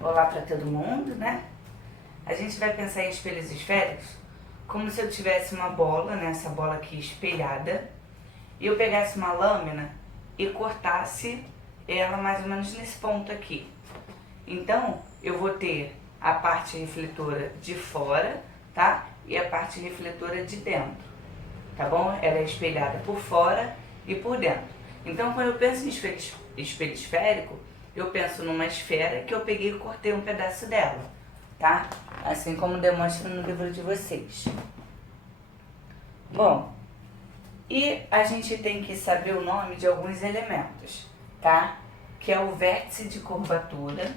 Olá para todo mundo, né? A gente vai pensar em espelhos esféricos como se eu tivesse uma bola, né? Essa bola aqui espelhada, e eu pegasse uma lâmina e cortasse ela mais ou menos nesse ponto aqui. Então, eu vou ter a parte refletora de fora, tá? E a parte refletora de dentro, tá bom? Ela é espelhada por fora e por dentro. Então, quando eu penso em espelho esférico, eu penso numa esfera que eu peguei e cortei um pedaço dela, tá? Assim como demonstra no livro de vocês. Bom, e a gente tem que saber o nome de alguns elementos, tá? Que é o vértice de curvatura,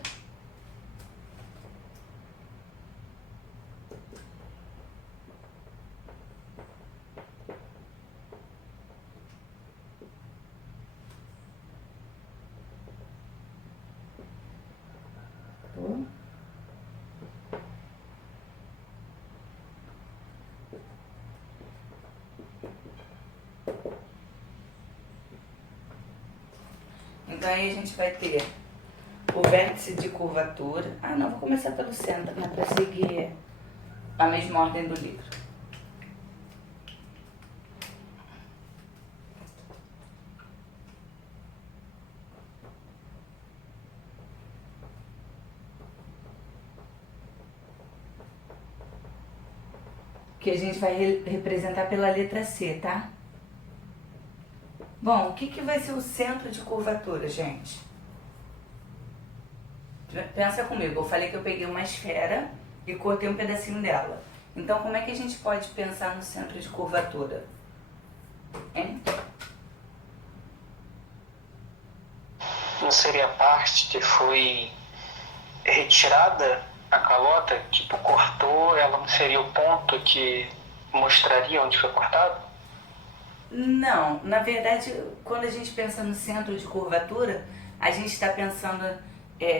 então aí a gente vai ter o vértice de curvatura. Ah não, vou começar pelo centro, né? Para seguir a mesma ordem do livro. Que a gente vai representar pela letra C, tá? Bom, o que vai ser o centro de curvatura, gente? Pensa comigo, eu falei que eu peguei uma esfera e cortei um pedacinho dela. Então, como é que a gente pode pensar no centro de curvatura? Hein? Não seria a parte que foi retirada a calota, tipo, cortou, ela não seria o ponto que mostraria onde foi cortado? Não, na verdade, quando a gente pensa no centro de curvatura, a gente está pensando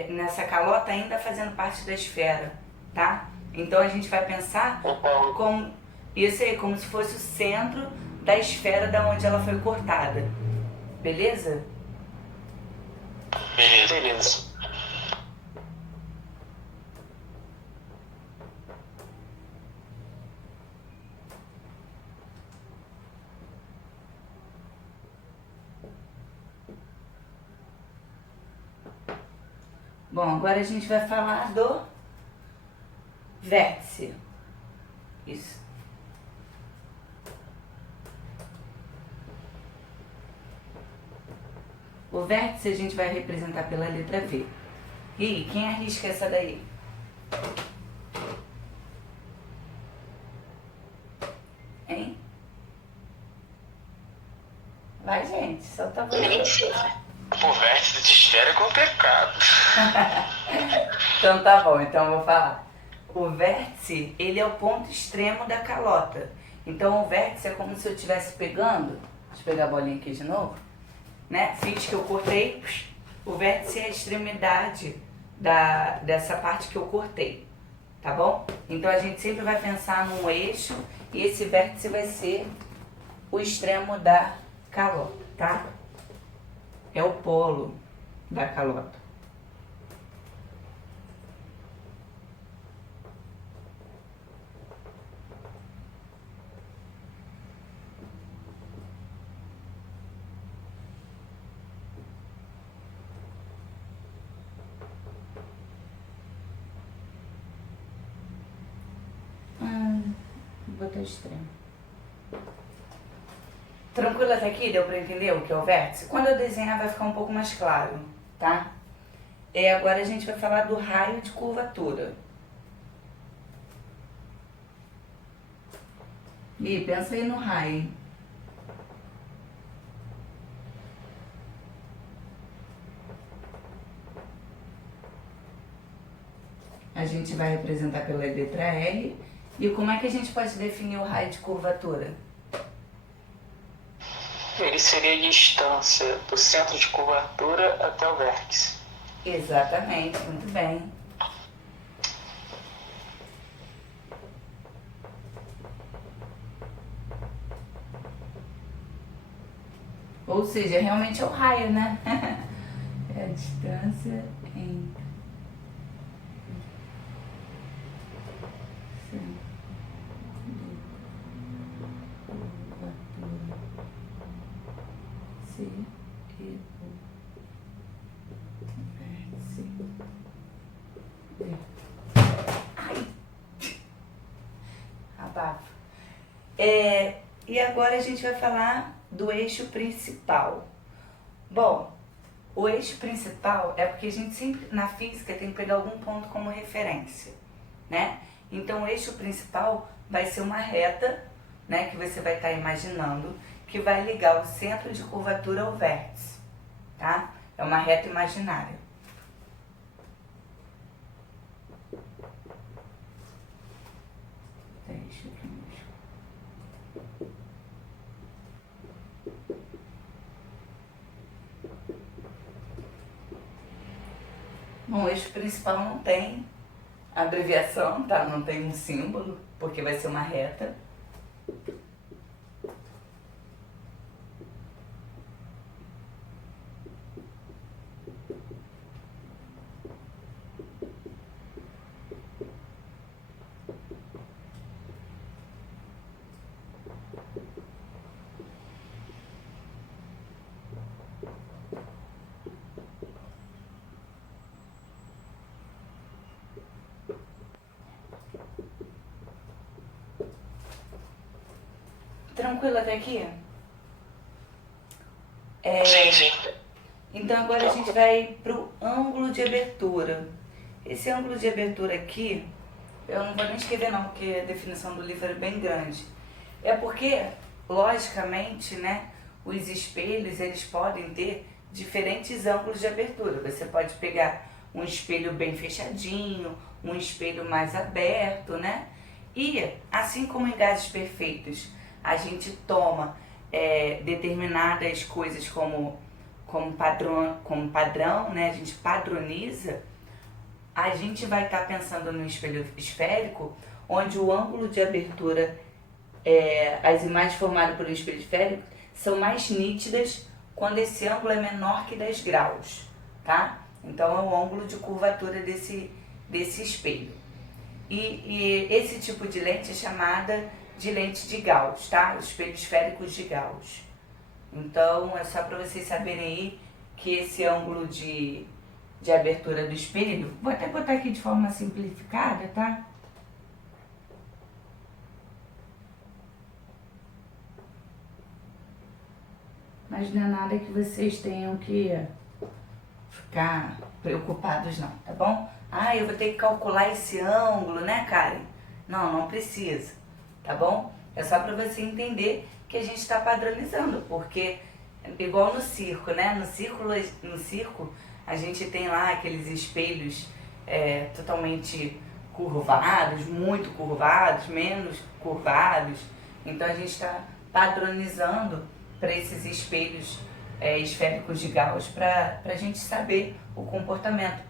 nessa calota ainda fazendo parte da esfera, tá? Então a gente vai pensar Então, como isso aí, como se fosse o centro da esfera da onde ela foi cortada, beleza? beleza. Bom, agora a gente vai falar do vértice. Isso. O vértice a gente vai representar pela letra V. E quem arrisca essa daí? Hein? Vai, gente, solta a voz. Pô, vértice de esfera é complicado. Então tá bom, então eu vou falar. O vértice, ele é o ponto extremo da calota. Então o vértice é como se eu estivesse pegando, deixa eu pegar a bolinha aqui de novo, né? Fiz que eu cortei, o vértice é a extremidade dessa parte que eu cortei, tá bom? Então a gente sempre vai pensar num eixo e esse vértice vai ser o extremo da calota, tá? É o polo da calota. Vou botar extremo. Tranquilo até aqui? Deu pra entender o que é o vértice? Quando eu desenhar vai ficar um pouco mais claro, tá? Agora a gente vai falar do raio de curvatura. E pensa aí no raio, hein? A gente vai representar pela letra R. E como é que a gente pode definir o raio de curvatura? Ele seria a distância do centro de curvatura até o vértice. Exatamente, muito bem. Ou seja, realmente é o raio, né? É a distância entre vértice e o vértice. Ai! Abafa. E agora a gente vai falar do eixo principal. Bom, o eixo principal é porque a gente sempre, na física, tem que pegar algum ponto como referência, né? Então, o eixo principal vai ser uma reta, né, que você vai estar imaginando, que vai ligar o centro de curvatura ao vértice, tá? É uma reta imaginária. Bom, o eixo principal não tem abreviação, tá? Não tem um símbolo, porque vai ser uma reta. Tranquilo até aqui? Sim, sim. Então agora a gente vai pro ângulo de abertura. Esse ângulo de abertura aqui, eu não vou nem escrever não, porque a definição do livro é bem grande. É porque, logicamente, né, os espelhos, eles podem ter diferentes ângulos de abertura. Você pode pegar um espelho bem fechadinho, um espelho mais aberto, né? E, assim como em gases perfeitos, a gente toma determinadas coisas como padrão, né? A gente padroniza. A gente vai estar pensando no espelho esférico, onde o ângulo de abertura, as imagens formadas por um espelho esférico, são mais nítidas quando esse ângulo é menor que 10 graus, tá? Então é o ângulo de curvatura desse espelho. E esse tipo de lente é chamada de lente de Gauss, tá? Os espelhos esféricos de Gauss. Então é só para vocês saberem aí que esse ângulo de abertura do espelho, vou até botar aqui de forma simplificada, tá? Mas não é nada que vocês tenham que ficar preocupados não, tá bom? Ah, eu vou ter que calcular esse ângulo, né, Karen? Não, não precisa, tá bom? É só para você entender que a gente está padronizando, porque igual no circo, né? No circo a gente tem lá aqueles espelhos totalmente curvados, muito curvados, menos curvados. Então a gente está padronizando para esses espelhos esféricos de Gauss para a gente saber o comportamento,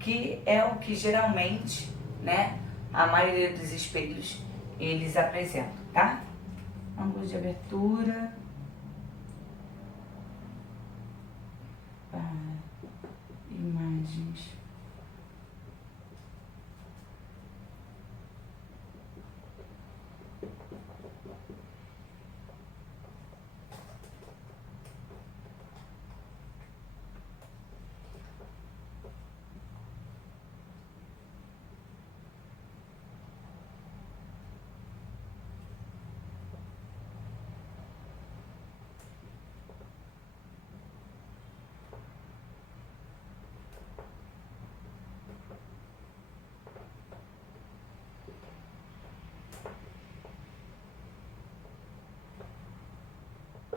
que é o que geralmente, né, a maioria dos espelhos eles apresentam, tá? Ângulo de abertura para imagens.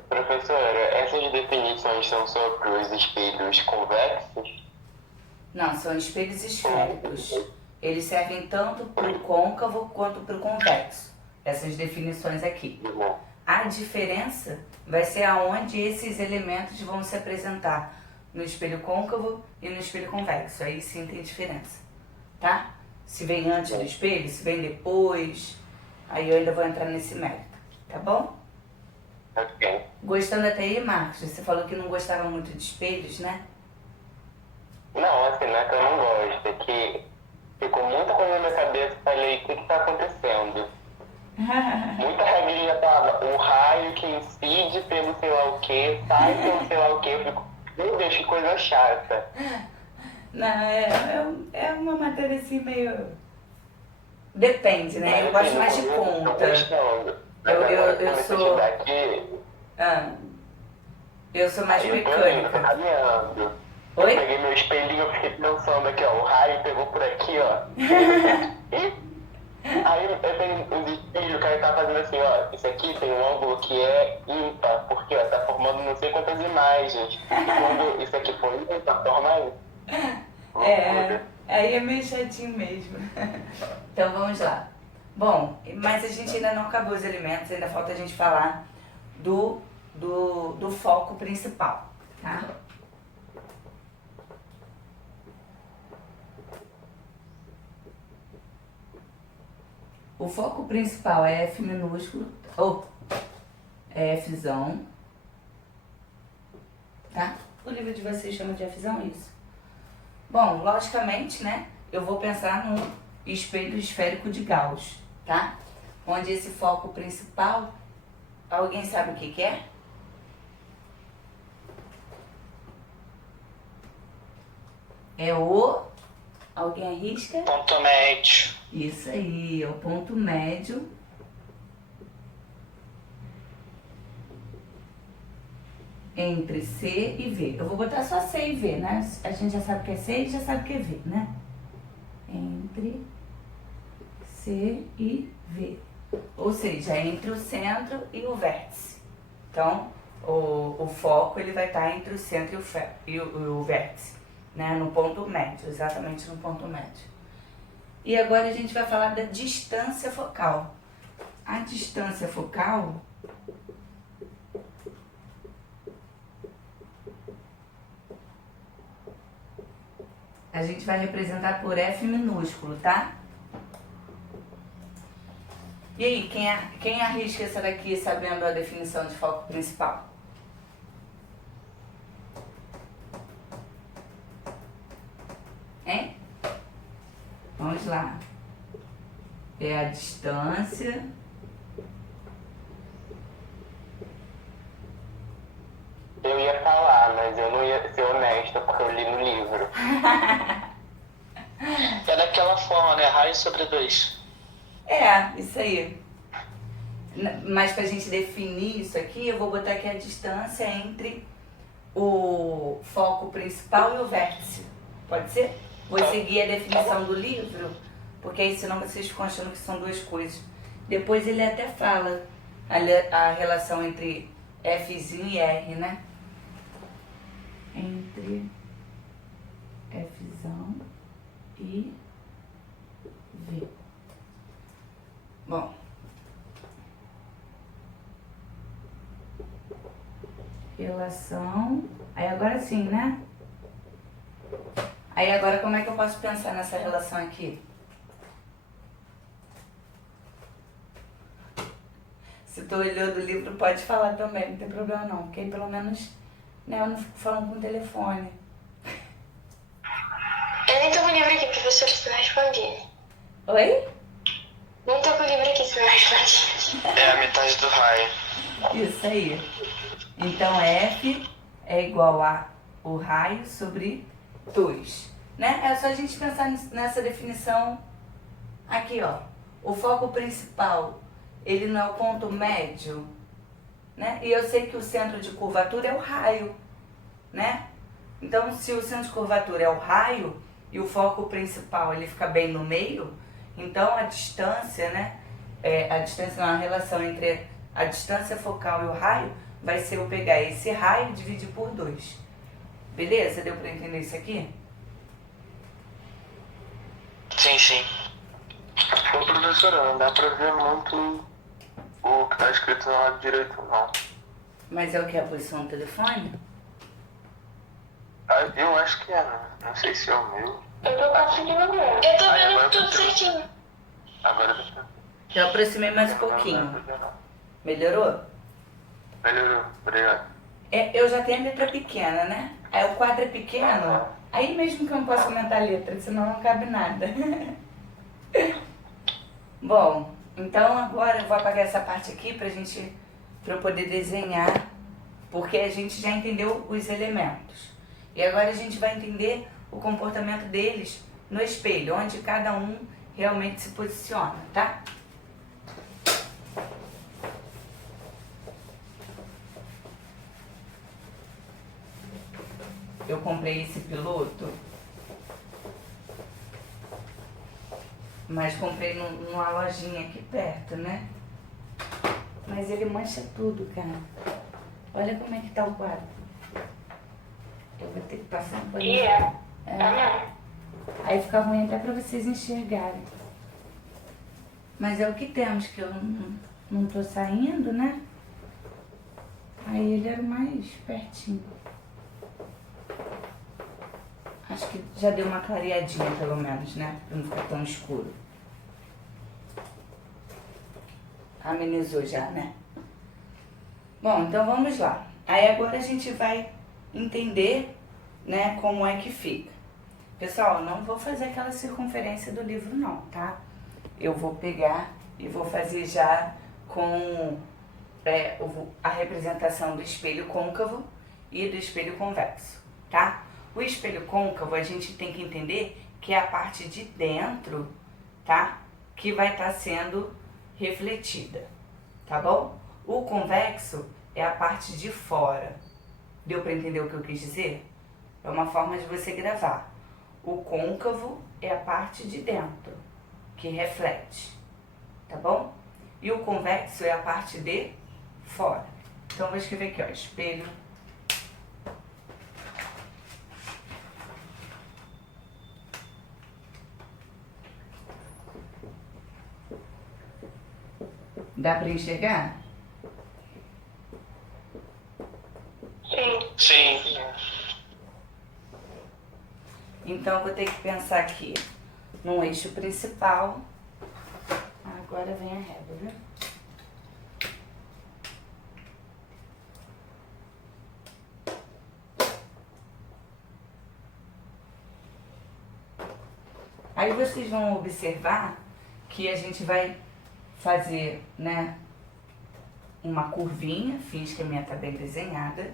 Professora, essas definições são só para os espelhos convexos? Não, são espelhos esféricos. Eles servem tanto para o côncavo quanto para o convexo. Essas definições aqui. A diferença vai ser aonde esses elementos vão se apresentar no espelho côncavo e no espelho convexo. Aí sim tem diferença, tá? Se vem antes do espelho, se vem depois. Aí eu ainda vou entrar nesse mérito, tá bom? Ok. Gostando até aí, Marcos? Você falou que não gostava muito de espelhos, né? Não, assim, não é que eu não gosto, é que ficou muita coisa na minha cabeça e falei, o que está acontecendo? Muita regrinha tava, o raio que incide pelo sei lá o que, sai pelo sei lá o que, eu fico, meu Deus, que coisa chata. Não, é uma matéria assim meio. Depende, né? Eu Mas gosto assim, no mais de começo eu tô conta. gostando. Mas Eu, eu, agora que eu começou a sou. estudar aqui, Ah, eu sou mais aí eu tô indo, tô mecânica. caminhando. Eu Oi? peguei meu espelhinho, eu fiquei pensando aqui, ó, o raio pegou por aqui, ó. Aí eu tenho os espelhos, o cara tá fazendo assim, ó, isso aqui tem um ângulo que é ímpar, porque ó, tá formando não sei quantas imagens. E quando isso aqui for ímpar, forma ímpar. É, Loucura. aí é meio chatinho mesmo. Então vamos lá. Bom, mas a gente ainda não acabou os alimentos, ainda falta a gente falar do foco principal, tá? O foco principal é F minúsculo, ou é Fzão, tá? O livro de vocês chama de Fzão, isso. Bom, logicamente, né, eu vou pensar no espelho esférico de Gauss, tá? Onde esse foco principal, alguém sabe o que que é? É o... Alguém arrisca? Ponto médio. Isso aí, é o ponto médio entre C e V. Eu vou botar só C e V, né? A gente já sabe o que é C e já sabe o que é V, né? Entre C e V. Ou seja, entre o centro e o vértice. Então, o foco ele vai estar entre o centro e o vértice, né? No ponto médio, exatamente no ponto médio. E agora a gente vai falar da distância focal. A distância focal a gente vai representar por F minúsculo, tá? E aí, quem arrisca essa daqui sabendo a definição de foco principal? Hein? Vamos lá. É a distância Eu ia falar, mas eu não ia ser honesta porque eu li no livro. É daquela forma, né? Raio sobre 2. É, isso aí. Mas pra gente definir isso aqui, eu vou botar aqui a distância entre o foco principal e o vértice. Pode ser? Vou seguir a definição do livro, porque aí senão vocês ficam achando que são duas coisas. Depois ele até fala a relação entre Fzinho e R, né? Entre Fzão e V. Bom. Relação. Aí agora sim, né? Aí agora como é que eu posso pensar nessa relação aqui? Se tu olhou do livro, pode falar também, não tem problema não. Porque aí pelo menos, né, eu não fico falando com o telefone. Eu nem tô com o livro aqui, professor, se não respondi. Oi? Nem tô com o livro aqui, se não respondi. É a metade do raio. Isso aí. Então F é igual a o raio sobre 2. Né? É só a gente pensar nessa definição aqui, ó. O foco principal, ele não é o ponto médio, né? E eu sei que o centro de curvatura é o raio, né? Então, se o centro de curvatura é o raio e o foco principal ele fica bem no meio, então a distância, né? A distância não, a relação entre a distância focal e o raio vai ser eu pegar esse raio e dividir por 2. Beleza? Deu pra entender isso aqui? Sim, sim. Ô professora, não dá pra ver muito o que tá escrito no lado direito, não. Mas é o que? A posição do telefone? Ah, eu acho que é, né? Não sei se é o meu. Eu tô conseguindo ver. Eu tô Agora vendo tudo eu tô- certinho. Agora eu Eu aproximei mais um pouquinho. Melhorou? Melhorou, obrigado. Eu já tenho a letra pequena, né? Aí o quadro é pequeno, aí mesmo que eu não possa aumentar a letra, senão não cabe nada. Bom, Então agora eu vou apagar essa parte aqui pra eu poder desenhar, porque a gente já entendeu os elementos. E agora a gente vai entender o comportamento deles no espelho, onde cada um realmente se posiciona, tá? Eu comprei esse piloto, mas comprei numa lojinha aqui perto, né? Mas ele mancha tudo, cara. Olha como é que tá o quadro. Eu vou ter que passar um paninho. Aí fica ruim até pra vocês enxergarem. Mas é o que temos, que eu não tô saindo, né? Aí ele era mais pertinho. Acho que já deu uma clareadinha, pelo menos, né? Pra não ficar tão escuro. Amenizou já, né? Bom, então vamos lá. Aí agora a gente vai entender, né, como é que fica. Pessoal, eu não vou fazer aquela circunferência do livro não, tá? Eu vou pegar e vou fazer já com a representação do espelho côncavo e do espelho convexo, tá? O espelho côncavo a gente tem que entender que é a parte de dentro, tá? Que vai estar sendo refletida, tá bom? O convexo é a parte de fora. Deu para entender o que eu quis dizer? É uma forma de você gravar. O côncavo é a parte de dentro, que reflete, tá bom? E o convexo é a parte de fora. Então, vou escrever aqui, ó, espelho Dá para enxergar? Sim. Então, eu vou ter que pensar aqui num eixo principal. Agora vem a régua, viu? Aí vocês vão observar que a gente vai fazer, né, uma curvinha, finge que a minha tá bem desenhada,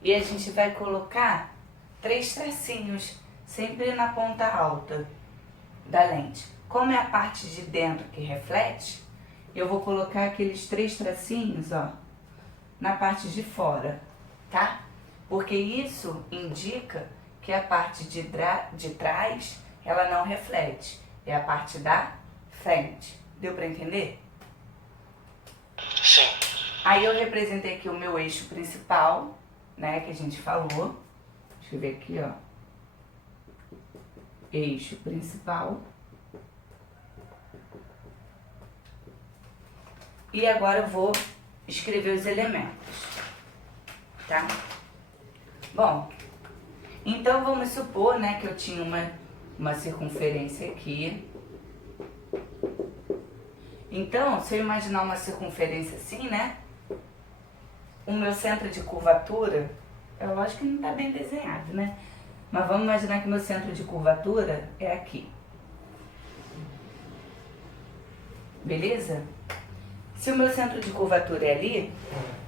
e a gente vai colocar 3 tracinhos, sempre na ponta alta da lente. Como é a parte de dentro que reflete, eu vou colocar aqueles 3 tracinhos, ó, na parte de fora, tá? Porque isso indica que a parte de trás, ela não reflete, é a parte da frente. Deu pra entender? Sim. Aí eu representei aqui o meu eixo principal, né, que a gente falou. Deixa eu ver aqui, ó. Eixo principal. E agora eu vou escrever os elementos, tá? Bom, então vamos supor, né, que eu tinha uma circunferência aqui. Então, se eu imaginar uma circunferência assim, né? O meu centro de curvatura, é lógico que não está bem desenhado, né? Mas vamos imaginar que o meu centro de curvatura é aqui. Beleza? Se o meu centro de curvatura é ali,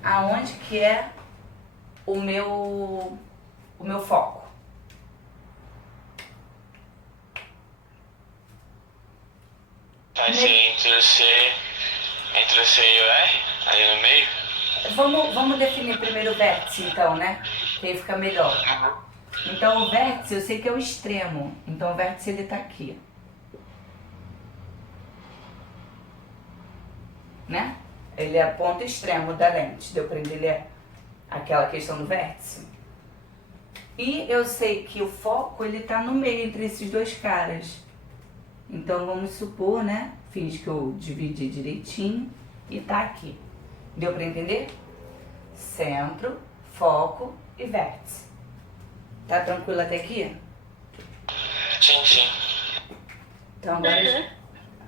aonde que é o meu foco? Vai ser entre o C e o R, ali no meio? Vamos definir primeiro o vértice, então, né? Que aí fica melhor. Então, o vértice, eu sei que é o extremo. Então, o vértice, ele tá aqui. Né? Ele é o ponto extremo da lente. Deu pra entender aquela questão do vértice? E eu sei que o foco, ele tá no meio entre esses dois caras. Então, vamos supor, né? Finge que eu dividi direitinho e tá aqui. Deu pra entender? Centro, foco e vértice. Tá tranquilo até aqui? Sim. Então,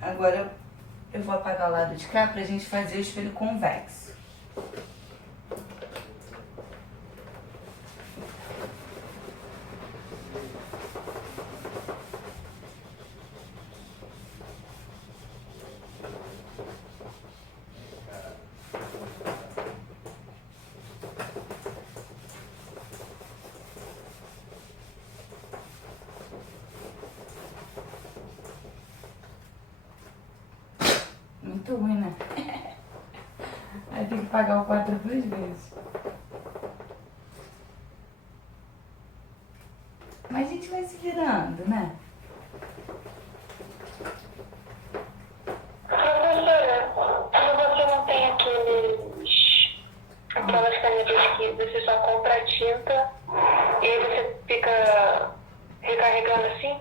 agora eu vou apagar o lado de cá pra gente fazer o espelho convexo. pagar o 4 duas vezes. Mas a gente vai se virando, né? Professora, quando você não tem aquelas canetas que você só compra a tinta e aí você fica recarregando assim?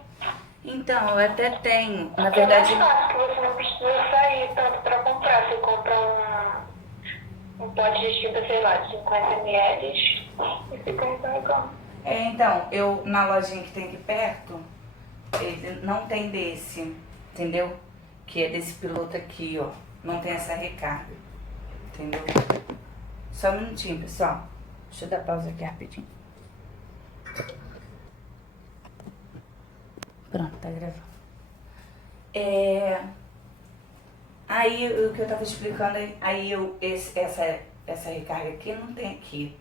Então, eu até tenho. Na Porque é mais verdade, fácil, que você não precisa sair tanto pra comprar. Você compra um pote de tinta, sei lá, de 50 ml e fica recarregando. então, eu na lojinha que tem aqui perto, ele não tem desse, entendeu? Que é desse piloto aqui, ó. Não tem essa recarga, entendeu? Só um minutinho, pessoal. Deixa eu dar pausa aqui rapidinho. Pronto, tá gravando. Aí o que eu tava explicando, aí essa recarga aqui não tem aqui.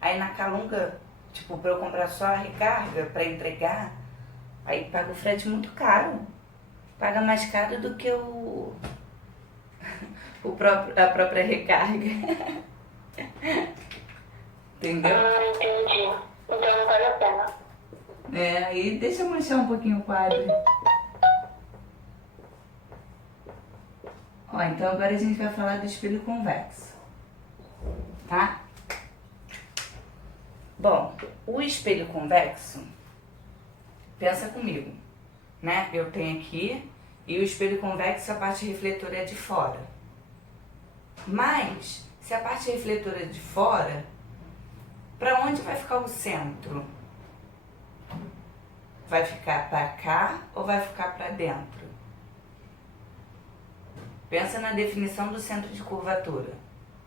Aí na Calunga, tipo, pra eu comprar só a recarga pra entregar, aí paga o frete muito caro. Paga mais caro do que a própria recarga. Entendeu? Entendi. Então não vale a pena. Aí deixa eu manchar um pouquinho o quadro. Ó, então agora a gente vai falar do espelho convexo, tá? Bom, o espelho convexo, pensa comigo, né? Eu tenho aqui, e o espelho convexo, a parte refletora é de fora. Mas, se a parte refletora é de fora, para onde vai ficar o centro? Vai ficar para cá ou vai ficar para dentro? Pensa na definição do centro de curvatura.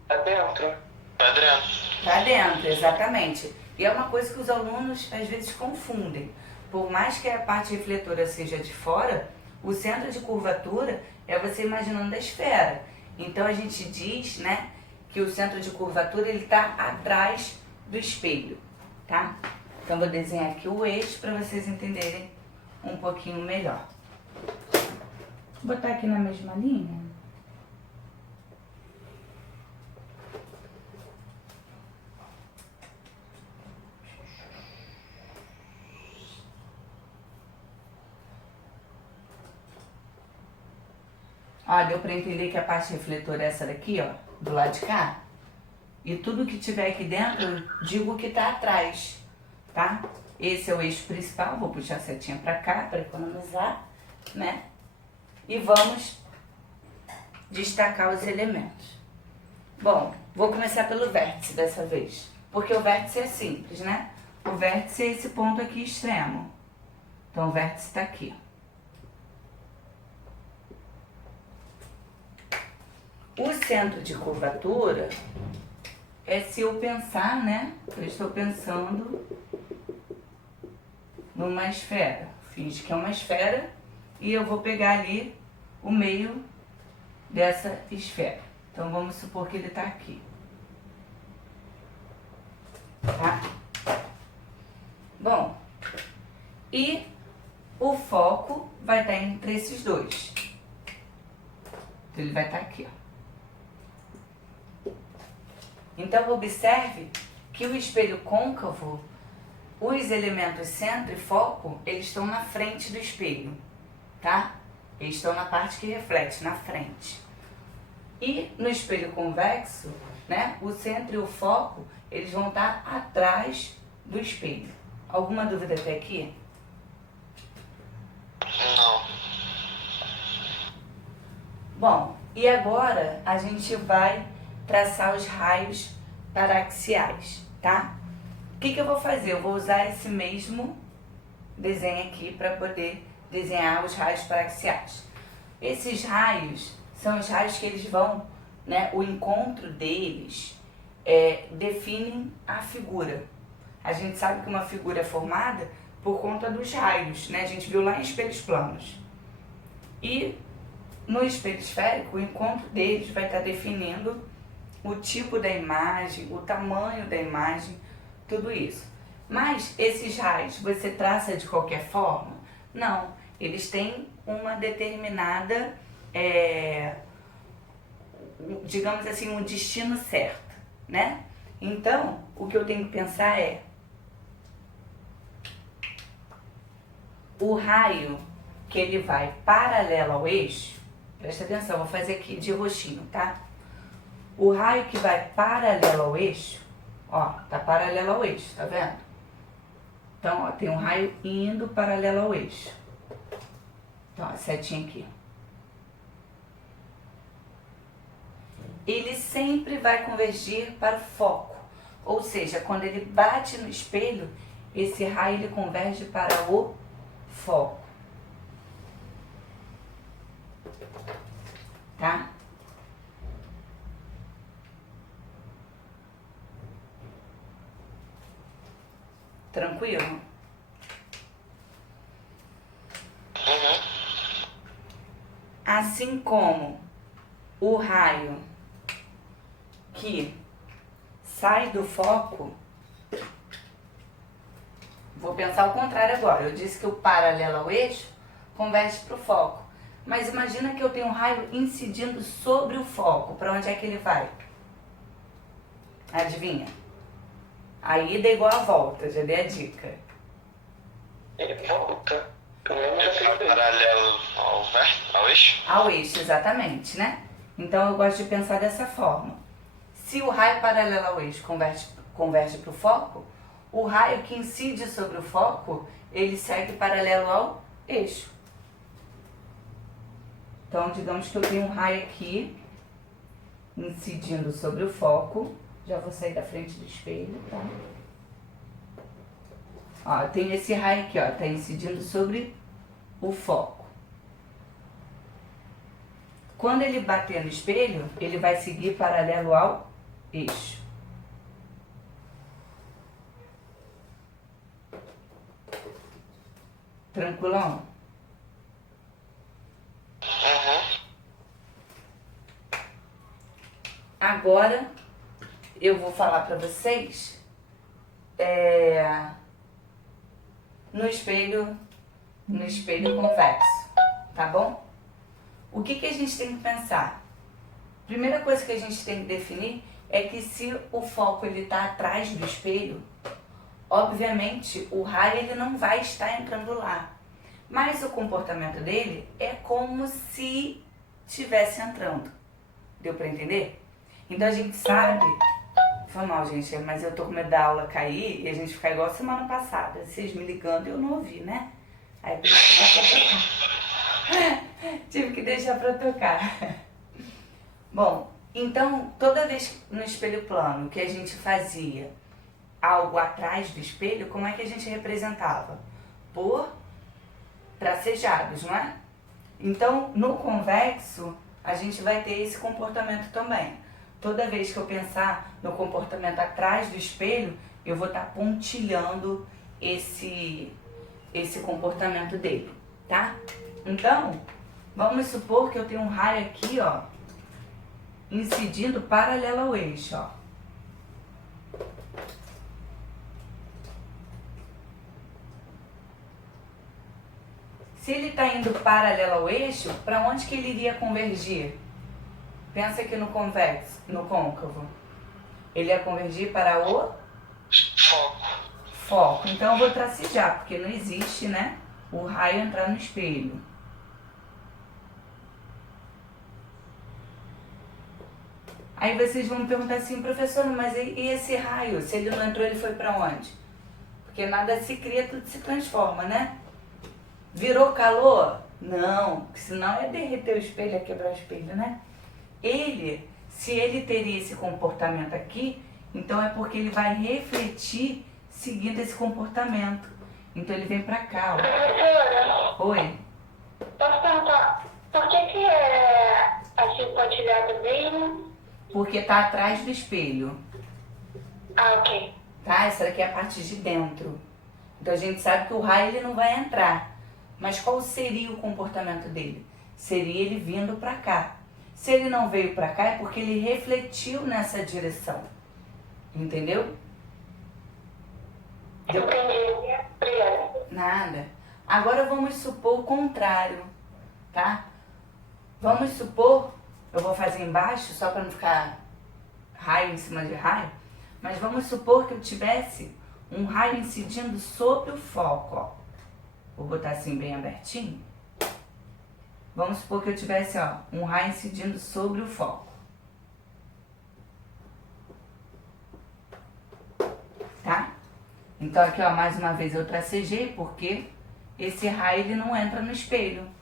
Tá dentro. Tá dentro. Tá dentro, exatamente. E é uma coisa que os alunos às vezes confundem. Por mais que a parte refletora seja de fora, o centro de curvatura é você imaginando a esfera. Então a gente diz, né, que o centro de curvatura ele tá atrás do espelho, tá? Então vou desenhar aqui o eixo para vocês entenderem um pouquinho melhor. Vou botar aqui na mesma linha. Ó, deu pra entender que a parte refletora é essa daqui, ó, do lado de cá. E tudo que tiver aqui dentro, eu digo que tá atrás, tá? Esse é o eixo principal, vou puxar a setinha pra cá, pra economizar, né? E vamos destacar os elementos. Bom, vou começar pelo vértice dessa vez, porque o vértice é simples, né? O vértice é esse ponto aqui extremo. Então o vértice tá aqui, ó. O centro de curvatura é se eu pensar, né? Eu estou pensando numa esfera. Finge que é uma esfera e eu vou pegar ali o meio dessa esfera. Então vamos supor que ele está aqui. Tá? Bom, e o foco vai estar entre esses dois. Então ele vai estar aqui, ó. Então, observe que o espelho côncavo, os elementos centro e foco, eles estão na frente do espelho, tá? Eles estão na parte que reflete, na frente. E no espelho convexo, né, o centro e o foco, eles vão estar atrás do espelho. Alguma dúvida até aqui? Não. Bom, e agora a gente vai traçar os raios paraxiais, tá? O que eu vou fazer? Eu vou usar esse mesmo desenho aqui para poder desenhar os raios paraxiais. Esses raios são os raios que eles vão, né? O encontro deles definem a figura. A gente sabe que uma figura é formada por conta dos raios, né? A gente viu lá em espelhos planos. E no espelho esférico, o encontro deles vai estar definindo o tipo da imagem, o tamanho da imagem, tudo isso. Mas esses raios, você traça de qualquer forma? Não, eles têm uma determinada, digamos assim, um destino certo, né? Então, o que eu tenho que pensar é o raio que ele vai paralelo ao eixo. Presta atenção, vou fazer aqui de roxinho, tá? O raio que vai paralelo ao eixo, ó, tá paralelo ao eixo, tá vendo? Então, ó, tem um raio indo paralelo ao eixo. Então, a setinha aqui. Ele sempre vai convergir para o foco. Ou seja, quando ele bate no espelho, esse raio ele converge para o foco. Tá? Tranquilo? Assim como o raio que sai do foco, vou pensar ao contrário agora. Eu disse que o paralelo ao eixo converge para o foco. Mas imagina que eu tenho um raio incidindo sobre o foco. Para onde é que ele vai? Adivinha? A ida é igual a volta, já dei a dica. Ele volta. Ele vai paralelo ao eixo? Ao eixo, exatamente, né? Então eu gosto de pensar dessa forma. Se o raio paralelo ao eixo converge para o foco, o raio que incide sobre o foco, ele segue paralelo ao eixo. Então, digamos que eu tenho um raio aqui, incidindo sobre o foco. Já vou sair da frente do espelho, tá? Ó, eu tenho esse raio aqui, ó, tá incidindo sobre o foco. Quando ele bater no espelho, ele vai seguir paralelo ao eixo. Tranquilão? Agora, eu vou falar para vocês no espelho convexo, tá bom? O que a gente tem que pensar? Primeira coisa que a gente tem que definir é que se o foco ele tá atrás do espelho, obviamente o raio ele não vai estar entrando lá, mas o comportamento dele é como se estivesse entrando. Deu para entender? Então a gente sabe. Foi mal, gente, mas eu tô com medo da aula cair e a gente ficar igual semana passada. Vocês me ligando e eu não ouvi, né? Aí por isso tive que deixar pra tocar. Bom, então toda vez no espelho plano que a gente fazia algo atrás do espelho, como é que a gente representava? Por tracejados, não é? Então no convexo a gente vai ter esse comportamento também. Toda vez que eu pensar no comportamento atrás do espelho, eu vou estar pontilhando esse comportamento dele, tá? Então, vamos supor que eu tenho um raio aqui, ó, incidindo paralelo ao eixo, ó. Se ele está indo paralelo ao eixo, para onde que ele iria convergir? Pensa aqui no convexo, no côncavo. Ele ia convergir para o foco. Então eu vou tracejar, porque não existe, né, o raio entrar no espelho. Aí vocês vão me perguntar assim, professor, mas e esse raio? Se ele não entrou, ele foi para onde? Porque nada se cria, tudo se transforma, né? Virou calor? Não, porque senão ia derreter o espelho, ia quebrar o espelho, né? Se ele teria esse comportamento aqui, então é porque ele vai refletir seguindo esse comportamento. Então ele vem pra cá, ó. Professora, Oi? posso perguntar, por que é assim pontilhado mesmo? Porque tá atrás do espelho, Ah, ok. tá? Essa daqui é a parte de dentro. Então a gente sabe que o raio ele não vai entrar. Mas qual seria o comportamento dele? Seria ele vindo pra cá. Se ele não veio pra cá é porque ele refletiu nessa direção. Entendeu? Entendi. Obrigada. Nada. Agora vamos supor o contrário, tá? Vamos supor eu vou fazer embaixo, só para não ficar raio em cima de raio, mas vamos supor que eu tivesse um raio incidindo sobre o foco, ó. Vou botar assim bem abertinho. Vamos supor que eu tivesse, ó, um raio incidindo sobre o foco. Tá? Então aqui, ó, mais uma vez eu tracejei porque esse raio ele não entra no espelho.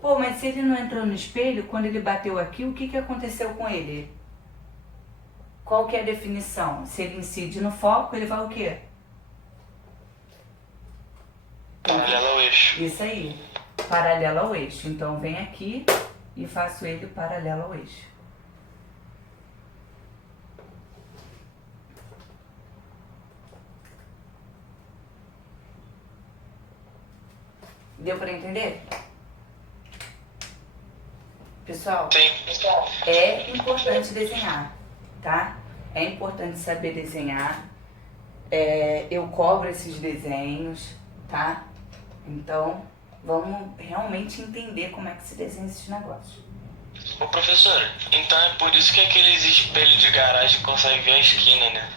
Pô, mas se ele não entrou no espelho, quando ele bateu aqui, o que que aconteceu com ele? Qual que é a definição? Se ele incide no foco, ele vai o quê? Paralelo ao eixo. Isso aí, paralelo ao eixo. Então vem aqui e faço ele paralelo ao eixo. Deu para entender? Pessoal, Sim. é importante desenhar, tá? É importante saber desenhar. Eu cobro esses desenhos, tá? Então, vamos realmente entender como é que se desenha esses negócios. Ô professor, então é por isso que aqueles espelhos de garagem conseguem ver a esquina, né?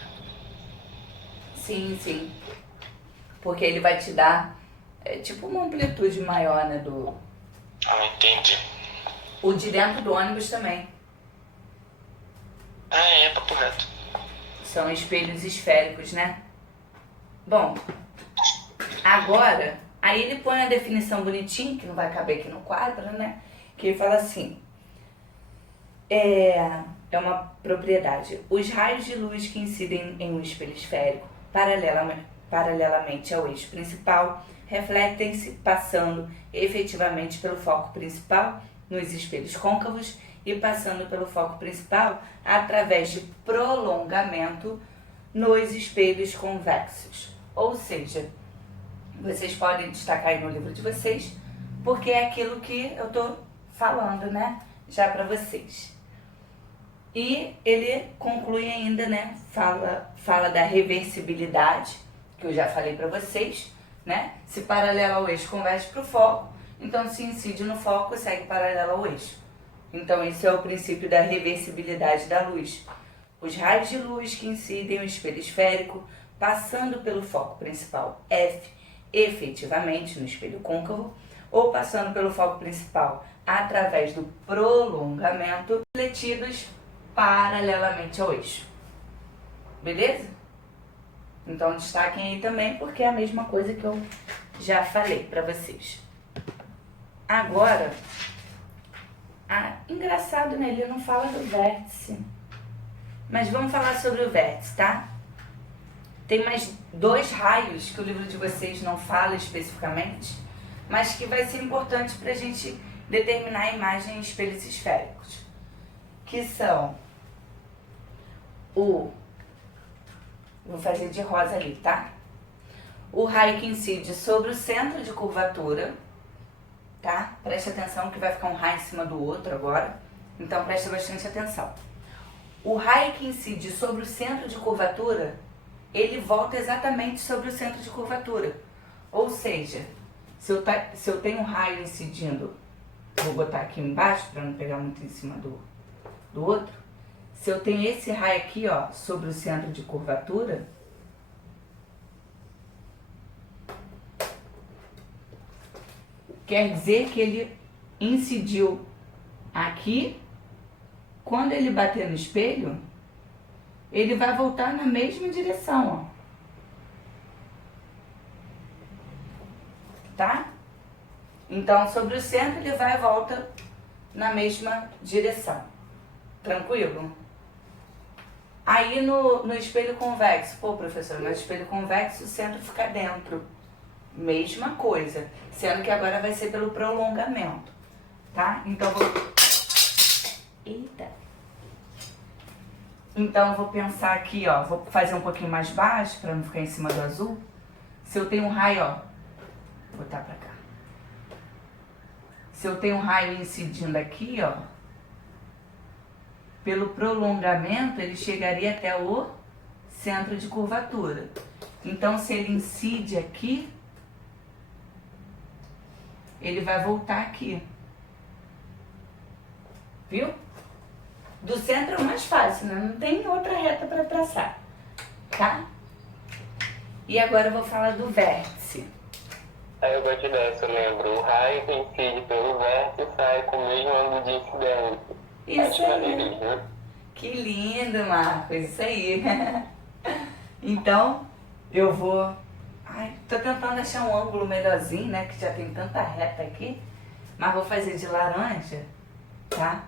Sim, sim. Porque ele vai te dar, tipo uma amplitude maior, né? Ah, entendi. O de dentro do ônibus também. Ah, papo reto. São espelhos esféricos, né? Bom, agora, aí ele põe a definição bonitinha, que não vai caber aqui no quadro, né? Que ele fala assim, é uma propriedade. Os raios de luz que incidem em um espelho esférico, paralelamente ao eixo principal, refletem-se passando efetivamente pelo foco principal nos espelhos côncavos e passando pelo foco principal através de prolongamento nos espelhos convexos. Ou seja, vocês podem destacar aí no livro de vocês, porque é aquilo que eu tô falando, né, já para vocês. E ele conclui ainda, né, fala da reversibilidade, que eu já falei para vocês, né, se paralelo ao eixo converge para o foco, então se incide no foco, segue paralelo ao eixo. Então esse é o princípio da reversibilidade da luz. Os raios de luz que incidem o espelho esférico, passando pelo foco principal F, efetivamente no espelho côncavo, ou passando pelo foco principal através do prolongamento, refletidos paralelamente ao eixo. Beleza? Então destaquem aí também, porque é a mesma coisa que eu já falei para vocês. Agora, engraçado, né? Ele não fala do vértice. Mas vamos falar sobre o vértice, tá? Tem mais 2 raios que o livro de vocês não fala especificamente, mas que vai ser importante para a gente determinar a imagem em espelhos esféricos. Que são vou fazer de rosa ali, tá? O raio que incide sobre o centro de curvatura, tá? Preste atenção que vai ficar um raio em cima do outro agora, então preste bastante atenção. O raio que incide sobre o centro de curvatura, ele volta exatamente sobre o centro de curvatura. Ou seja, se eu tenho um raio incidindo, vou botar aqui embaixo para não pegar muito em cima do outro. Se eu tenho esse raio aqui, ó, sobre o centro de curvatura, quer dizer que ele incidiu aqui. Quando ele bater no espelho, ele vai voltar na mesma direção, ó. Tá? Então, sobre o centro, ele vai e volta na mesma direção. Tranquilo? Aí no espelho convexo, pô, professor, no espelho convexo o centro fica dentro. Mesma coisa, sendo que agora vai ser pelo prolongamento, tá? Então, Eita! Então, vou pensar aqui, ó, vou fazer um pouquinho mais baixo para não ficar em cima do azul. Se eu tenho um raio, ó, vou botar pra cá. Se eu tenho um raio incidindo aqui, ó, pelo prolongamento, ele chegaria até o centro de curvatura. Então, se ele incide aqui, ele vai voltar aqui. Viu? Do centro é o mais fácil, né? Não tem outra reta para traçar, tá? E agora eu vou falar do vértice. Aí eu gosto dessa, eu lembro. O raio que incide pelo vértice e sai com o mesmo ângulo de incidência. Isso Acho maneirinho, aí. né? Que lindo, Marcos. Isso aí. Então, eu vou... Ai, tô tentando achar um ângulo melhorzinho, né? Que já tem tanta reta aqui. Mas vou fazer de laranja, tá?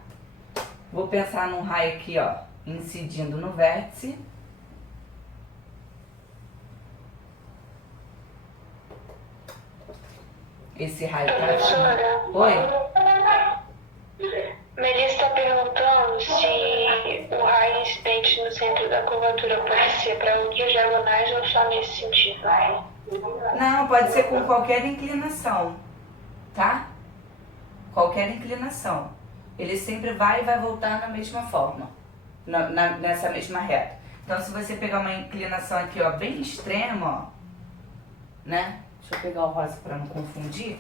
Vou pensar num raio aqui, ó. Incidindo no vértice. Esse raio tá aqui. Oi? Melissa está perguntando se o raio incidente no centro da curvatura pode ser para outras diagonais ou só nesse sentido. Não, pode ser com qualquer inclinação, tá? Qualquer inclinação. Ele sempre vai e vai voltar na mesma forma, nessa mesma reta. Então, se você pegar uma inclinação aqui, ó, bem extrema, ó, né? Deixa eu pegar o rosa para não confundir.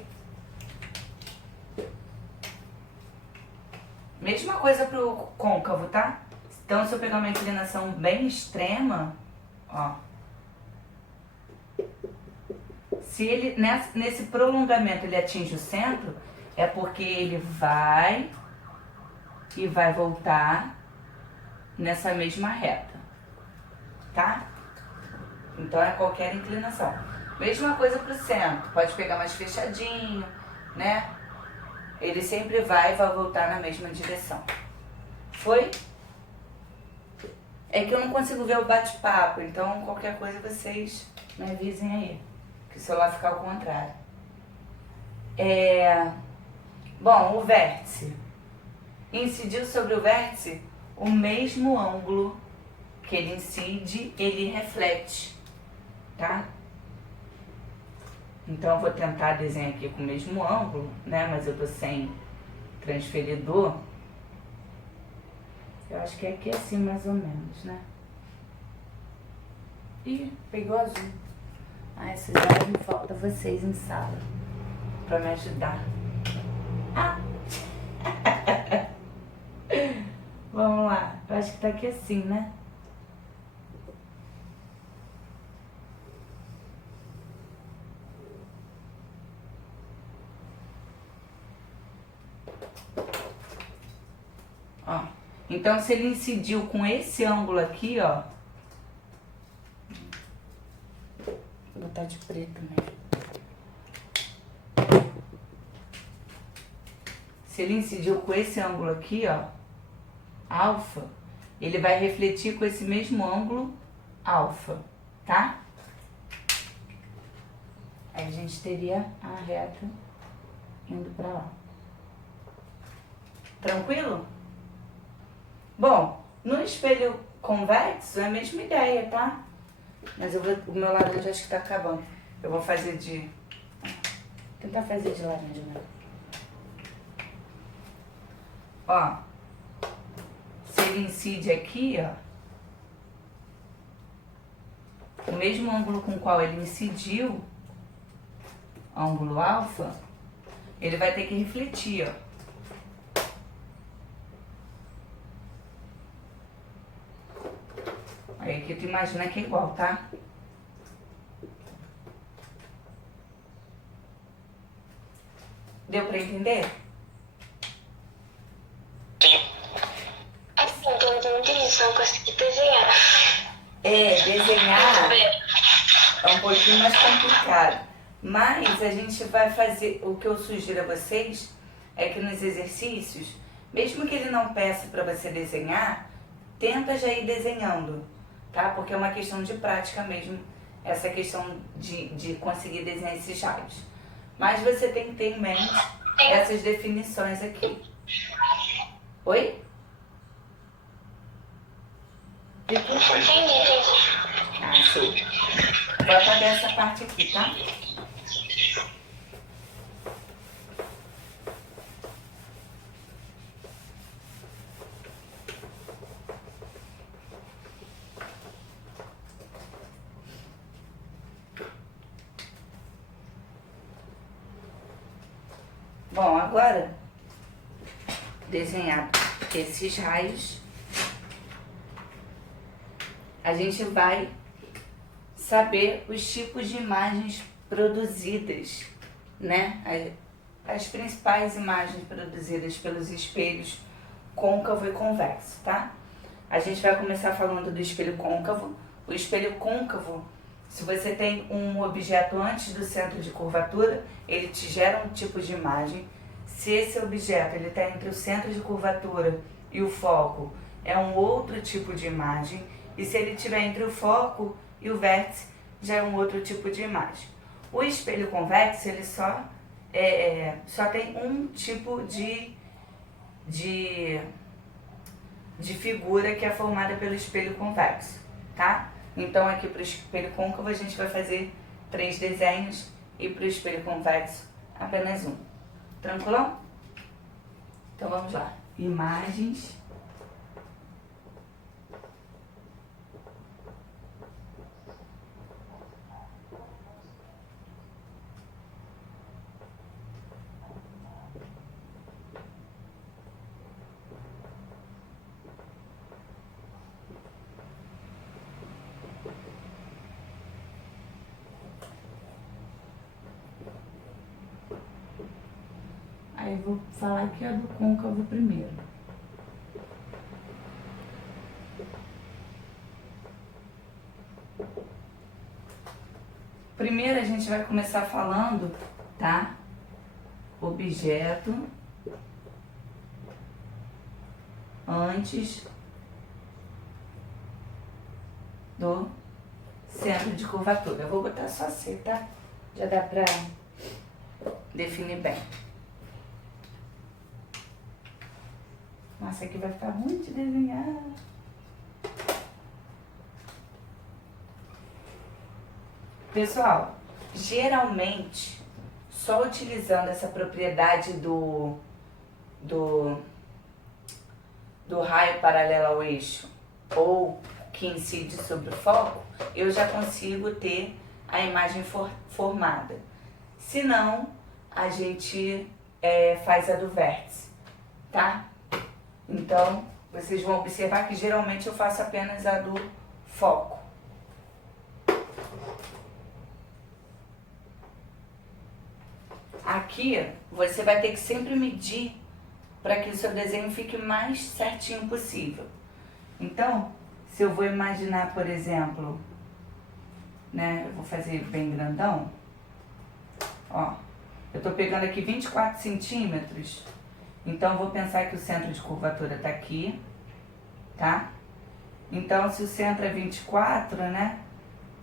Mesma coisa pro côncavo, tá? Então, se eu pegar uma inclinação bem extrema, ó. Se ele, nesse prolongamento, ele atinge o centro, é porque ele vai e vai voltar nessa mesma reta, tá? Então, é qualquer inclinação. Mesma coisa pro centro, pode pegar mais fechadinho, né? Ele sempre vai e vai voltar na mesma direção. Foi? É que eu não consigo ver o bate-papo, então qualquer coisa vocês me avisem aí. Que o celular fica ao contrário. Bom, o vértice. Incidiu sobre o vértice o mesmo ângulo que ele incide, ele reflete, tá? Então eu vou tentar desenhar aqui com o mesmo ângulo, né? Mas eu tô sem transferidor. Eu acho que é aqui assim mais ou menos, né? Ih, pegou azul. Ah, essas horas me falta vocês em sala pra me ajudar. Ah! Vamos lá. Eu acho que tá aqui assim, né? Ó. Então, se ele incidiu com esse ângulo aqui, ó. Vou botar de preto mesmo. Se ele incidiu com esse ângulo aqui, ó, alfa, ele vai refletir com esse mesmo ângulo alfa, tá? Aí a gente teria a reta indo pra lá. Tranquilo? Bom, no espelho convexo é a mesma ideia, tá? Mas o meu laranja acho que tá acabando. Eu vou fazer de... tentar fazer de laranja mesmo. Ó. Se ele incide aqui, ó. O mesmo ângulo com o qual ele incidiu, ângulo alfa, ele vai ter que refletir, ó. Aí aqui tu imagina que é igual, tá? Deu pra entender? Sim. Assim, tô entendendo isso, não consegui desenhar. Desenhar é um pouquinho mais complicado. Mas a gente vai fazer, o que eu sugiro a vocês é que nos exercícios, mesmo que ele não peça pra você desenhar, tenta já ir desenhando, tá? Porque é uma questão de prática mesmo, essa questão de conseguir desenhar esses raios. Mas você tem que ter em mente essas definições aqui. Oi? Entendi. Ah, show. Vou apagar essa parte aqui, tá? Bom, agora desenhar esses raios, a gente vai saber os tipos de imagens produzidas, né? As principais imagens produzidas pelos espelhos côncavo e convexo, tá? A gente vai começar falando do espelho côncavo. O espelho côncavo, se você tem um objeto antes do centro de curvatura, ele te gera um tipo de imagem. Se esse objeto ele está entre o centro de curvatura e o foco, é um outro tipo de imagem. E se ele estiver entre o foco e o vértice, já é um outro tipo de imagem. O espelho convexo, ele só tem um tipo de figura que é formada pelo espelho convexo, tá? Então aqui para o espelho côncavo a gente vai fazer 3 desenhos e para o espelho convexo apenas um. Tranquilão? Então vamos lá. Imagens. Aí eu vou falar aqui a do côncavo primeiro. Primeiro a gente vai começar falando, tá? Objeto antes do centro de curvatura. Eu vou botar só C, tá? Já dá pra definir bem. Nossa, aqui vai ficar ruim de desenhar. Pessoal, geralmente, só utilizando essa propriedade do raio paralelo ao eixo ou que incide sobre o foco, eu já consigo ter a imagem formada. Se não, a gente faz a do vértice, tá? Então, vocês vão observar que geralmente eu faço apenas a do foco. Aqui, você vai ter que sempre medir para que o seu desenho fique mais certinho possível. Então, se eu vou imaginar, por exemplo, né, eu vou fazer bem grandão, ó, eu tô pegando aqui 24 centímetros, então eu vou pensar que o centro de curvatura tá aqui, tá? Então, se o centro é 24, né,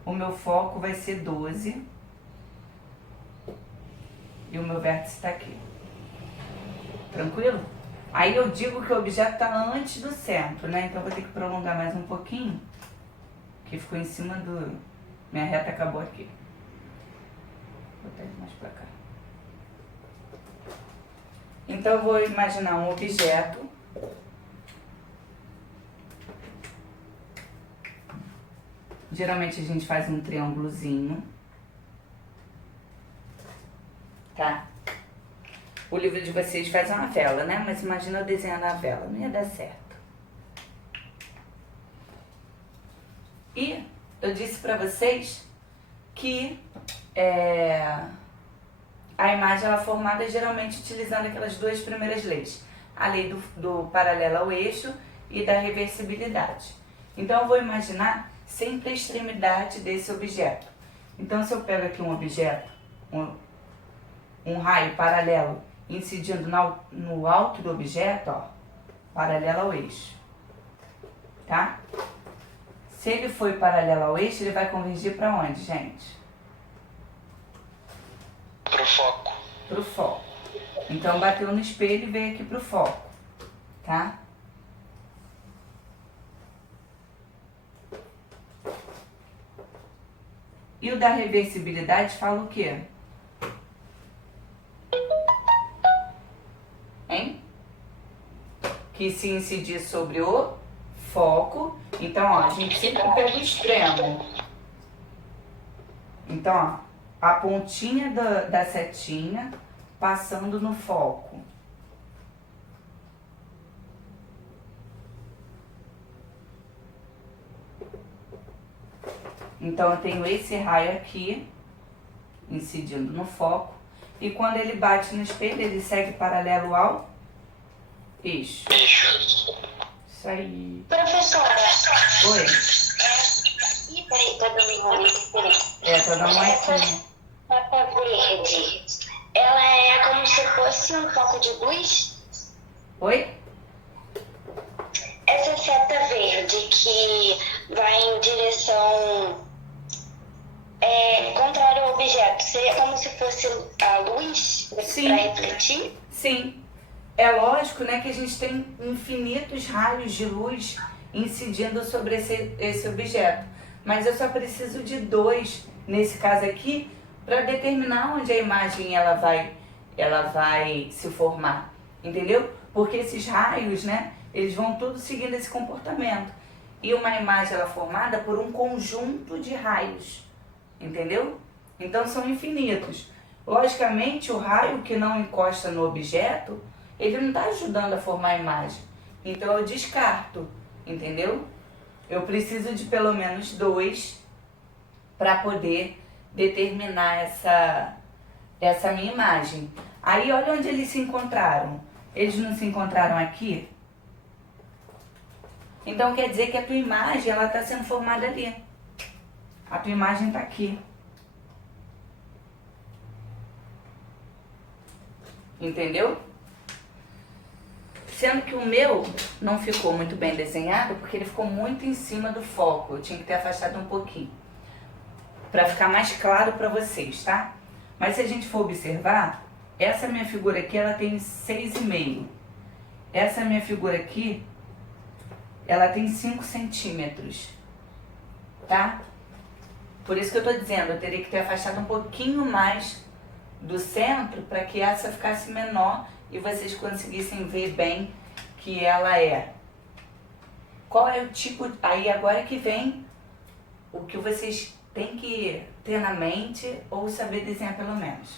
o meu foco vai ser 12 e o meu vértice tá aqui. Tranquilo? Aí eu digo que o objeto tá antes do centro, né? Então eu vou ter que prolongar mais um pouquinho, que ficou em cima do... Minha reta acabou aqui. Vou botar ele mais pra cá. Então eu vou imaginar um objeto. Geralmente a gente faz um triângulozinho. Tá? O livro de vocês faz uma vela, né? Mas imagina eu desenhando a vela, não ia dar certo. E eu disse pra vocês que a imagem ela é formada geralmente utilizando aquelas duas primeiras leis. A lei do paralelo ao eixo e da reversibilidade. Então eu vou imaginar sempre a extremidade desse objeto. Então se eu pego aqui um objeto, um raio paralelo incidindo no alto do objeto, ó, paralelo ao eixo, tá? Se ele for paralelo ao eixo, ele vai convergir para onde, gente? Pro foco. Pro foco. Então bateu no espelho e veio aqui pro foco, tá? E o da reversibilidade fala o quê? Hein? Que se incidir sobre o foco, então ó, a gente sempre pega o extremo. Então ó, a pontinha da setinha passando no foco. Então eu tenho esse raio aqui, incidindo no foco. E quando ele bate no espelho, ele segue paralelo ao eixo. Eixo. Isso aí. Professora. Oi. Ih, peraí, tô dando um olho. Peraí. Tá dando uma equinha. Essa verde, ela é como se fosse um foco de luz? Oi? Essa seta verde que vai em direção contrária ao objeto, seria como se fosse a luz para Sim. refletir? Sim. É lógico, né, que a gente tem infinitos raios de luz incidindo sobre esse objeto. Mas eu só preciso de 2, nesse caso aqui, para determinar onde a imagem ela vai se formar. Entendeu? Porque esses raios, né, eles vão todos seguindo esse comportamento. E uma imagem ela é formada por um conjunto de raios. Entendeu? Então são infinitos. Logicamente, o raio que não encosta no objeto, ele não está ajudando a formar a imagem. Então eu descarto, entendeu? Eu preciso de pelo menos 2 para poder determinar essa minha imagem. Aí olha onde eles se encontraram. Eles não se encontraram aqui? Então quer dizer que a tua imagem ela está sendo formada ali. A tua imagem está aqui. Entendeu? Sendo que o meu não ficou muito bem desenhado, porque ele ficou muito em cima do foco. Eu tinha que ter afastado um pouquinho, para ficar mais claro para vocês, tá? Mas se a gente for observar, essa minha figura aqui, ela tem 6,5. Essa minha figura aqui, ela tem 5 centímetros, tá? Por isso que eu tô dizendo, eu teria que ter afastado um pouquinho mais do centro para que essa ficasse menor e vocês conseguissem ver bem que ela é. Qual é o tipo... Aí agora que vem o que vocês têm que ter na mente ou saber desenhar pelo menos.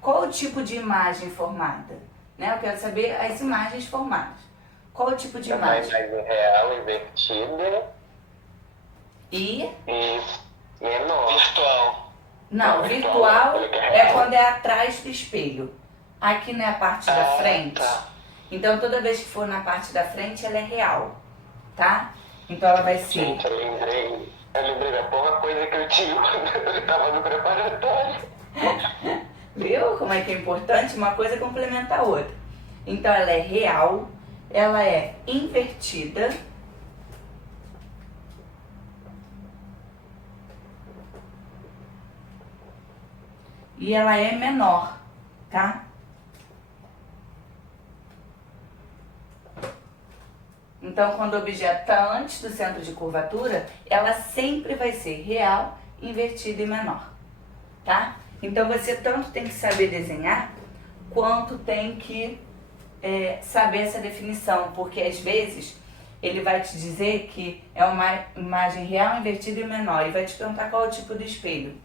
Qual o tipo de imagem formada? Né? Eu quero saber as imagens formadas. Qual o tipo de É uma imagem? imagem real, invertida E... menor. Virtual. Não, virtual é quando é atrás do espelho. Aqui não é a parte da frente. Tá. Então toda vez que for na parte da frente, ela é real, tá? Então ela vai ser... Gente, eu lembrei da pouca coisa que eu tinha quando eu tava no preparatório. Viu como é que é importante? Uma coisa complementa a outra. Então ela é real, ela é invertida. E ela é menor, tá? Então, quando o objeto está antes do centro de curvatura, ela sempre vai ser real, invertida e menor, tá? Então, você tanto tem que saber desenhar, quanto tem que saber essa definição, porque às vezes ele vai te dizer que é uma imagem real, invertida e menor, e vai te perguntar qual é o tipo do espelho,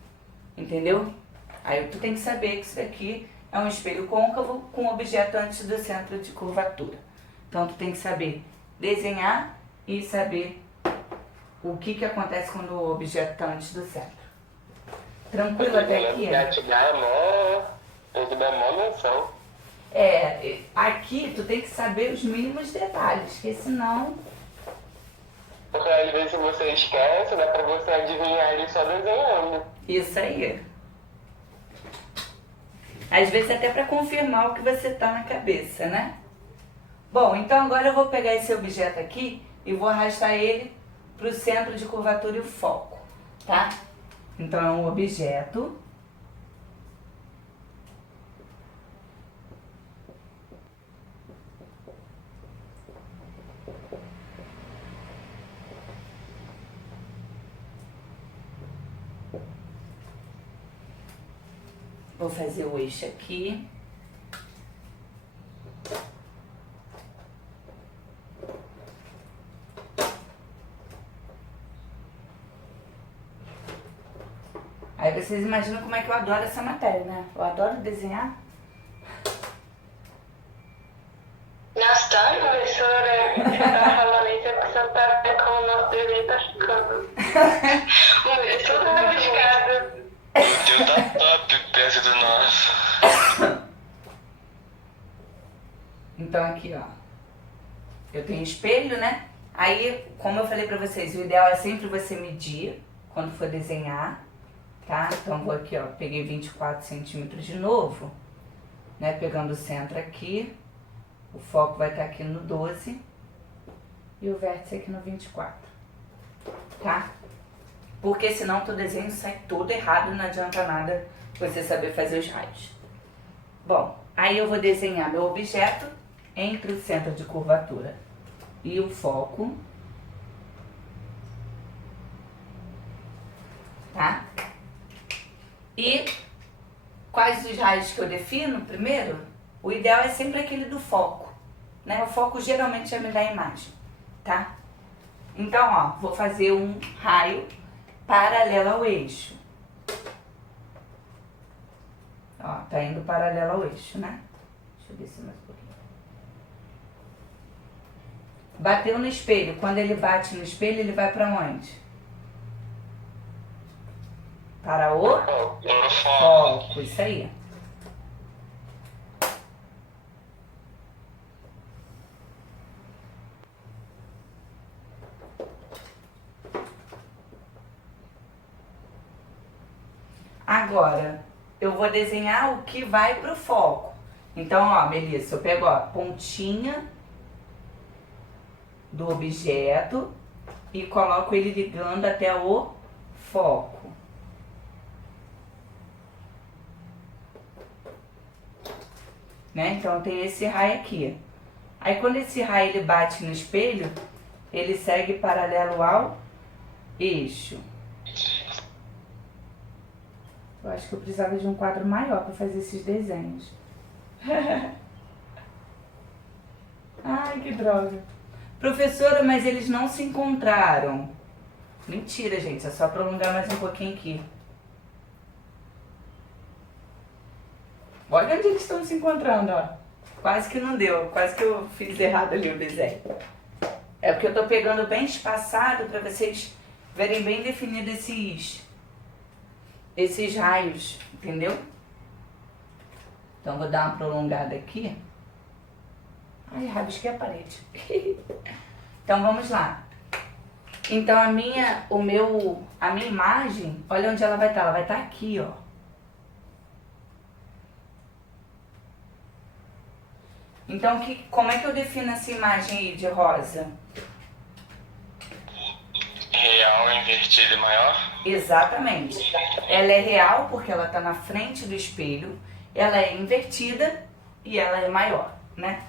entendeu? Aí tu tem que saber que isso daqui é um espelho côncavo com objeto antes do centro de curvatura. Então tu tem que saber desenhar e saber o que acontece quando o objeto está antes do centro. Tranquilo até aqui? Os bemol não são. Aqui tu tem que saber os mínimos detalhes, porque senão... Porque às vezes você esquece, dá pra você adivinhar ele só desenhando. Isso aí. Às vezes até para confirmar o que você tá na cabeça, né? Bom, então agora eu vou pegar esse objeto aqui e vou arrastar ele pro centro de curvatura e o foco, tá? Então é um objeto. Vou fazer o eixo aqui. Aí vocês imaginam como é que eu adoro essa matéria, né? Eu adoro desenhar. Nossa, tá, professora, você tá falando isso, é porque você não tá vendo como o nosso desenho tá ficando. O meu Então aqui, ó, eu tenho espelho, né? Aí, como eu falei pra vocês, o ideal é sempre você medir quando for desenhar, tá? Então vou aqui, ó, peguei 24 centímetros de novo, né? Pegando o centro aqui, o foco vai estar aqui no 12 e o vértice aqui no 24, tá? Porque senão teu desenho sai todo errado, não adianta nada você saber fazer os raios. Bom, aí eu vou desenhar meu objeto entre o centro de curvatura e o foco, tá? E quais os raios que eu defino primeiro? O ideal é sempre aquele do foco, né? O foco geralmente já me dá a imagem, tá? Então, ó, vou fazer um raio paralelo ao eixo. Ó, tá indo paralelo ao eixo, né? Deixa eu descer mais um pouquinho. Bateu no espelho. Quando ele bate no espelho, ele vai pra onde? Para o foco. Isso aí. Agora, eu vou desenhar o que vai pro foco. Então, ó, Melissa, eu pego, ó, a pontinha do objeto e coloco ele ligando até o foco. Né? Então, tem esse raio aqui. Aí, quando esse raio ele bate no espelho, ele segue paralelo ao eixo. Eu acho que eu precisava de um quadro maior para fazer esses desenhos. Ai, que droga. Professora, mas eles não se encontraram. Mentira, gente. É só prolongar mais um pouquinho aqui. Olha onde eles estão se encontrando, ó. Quase que não deu. Quase que eu fiz errado ali o desenho. É porque eu tô pegando bem espaçado para vocês verem bem definido esses raios, entendeu? Então vou dar uma prolongada aqui. Ai, rabisquei a parede. Então vamos lá. Então a minha imagem, olha onde ela vai estar. Ela vai estar aqui, ó. Então como é que eu defino essa imagem aí de rosa? Real, invertida e maior? Exatamente. Ela é real porque ela está na frente do espelho, ela é invertida e ela é maior, né?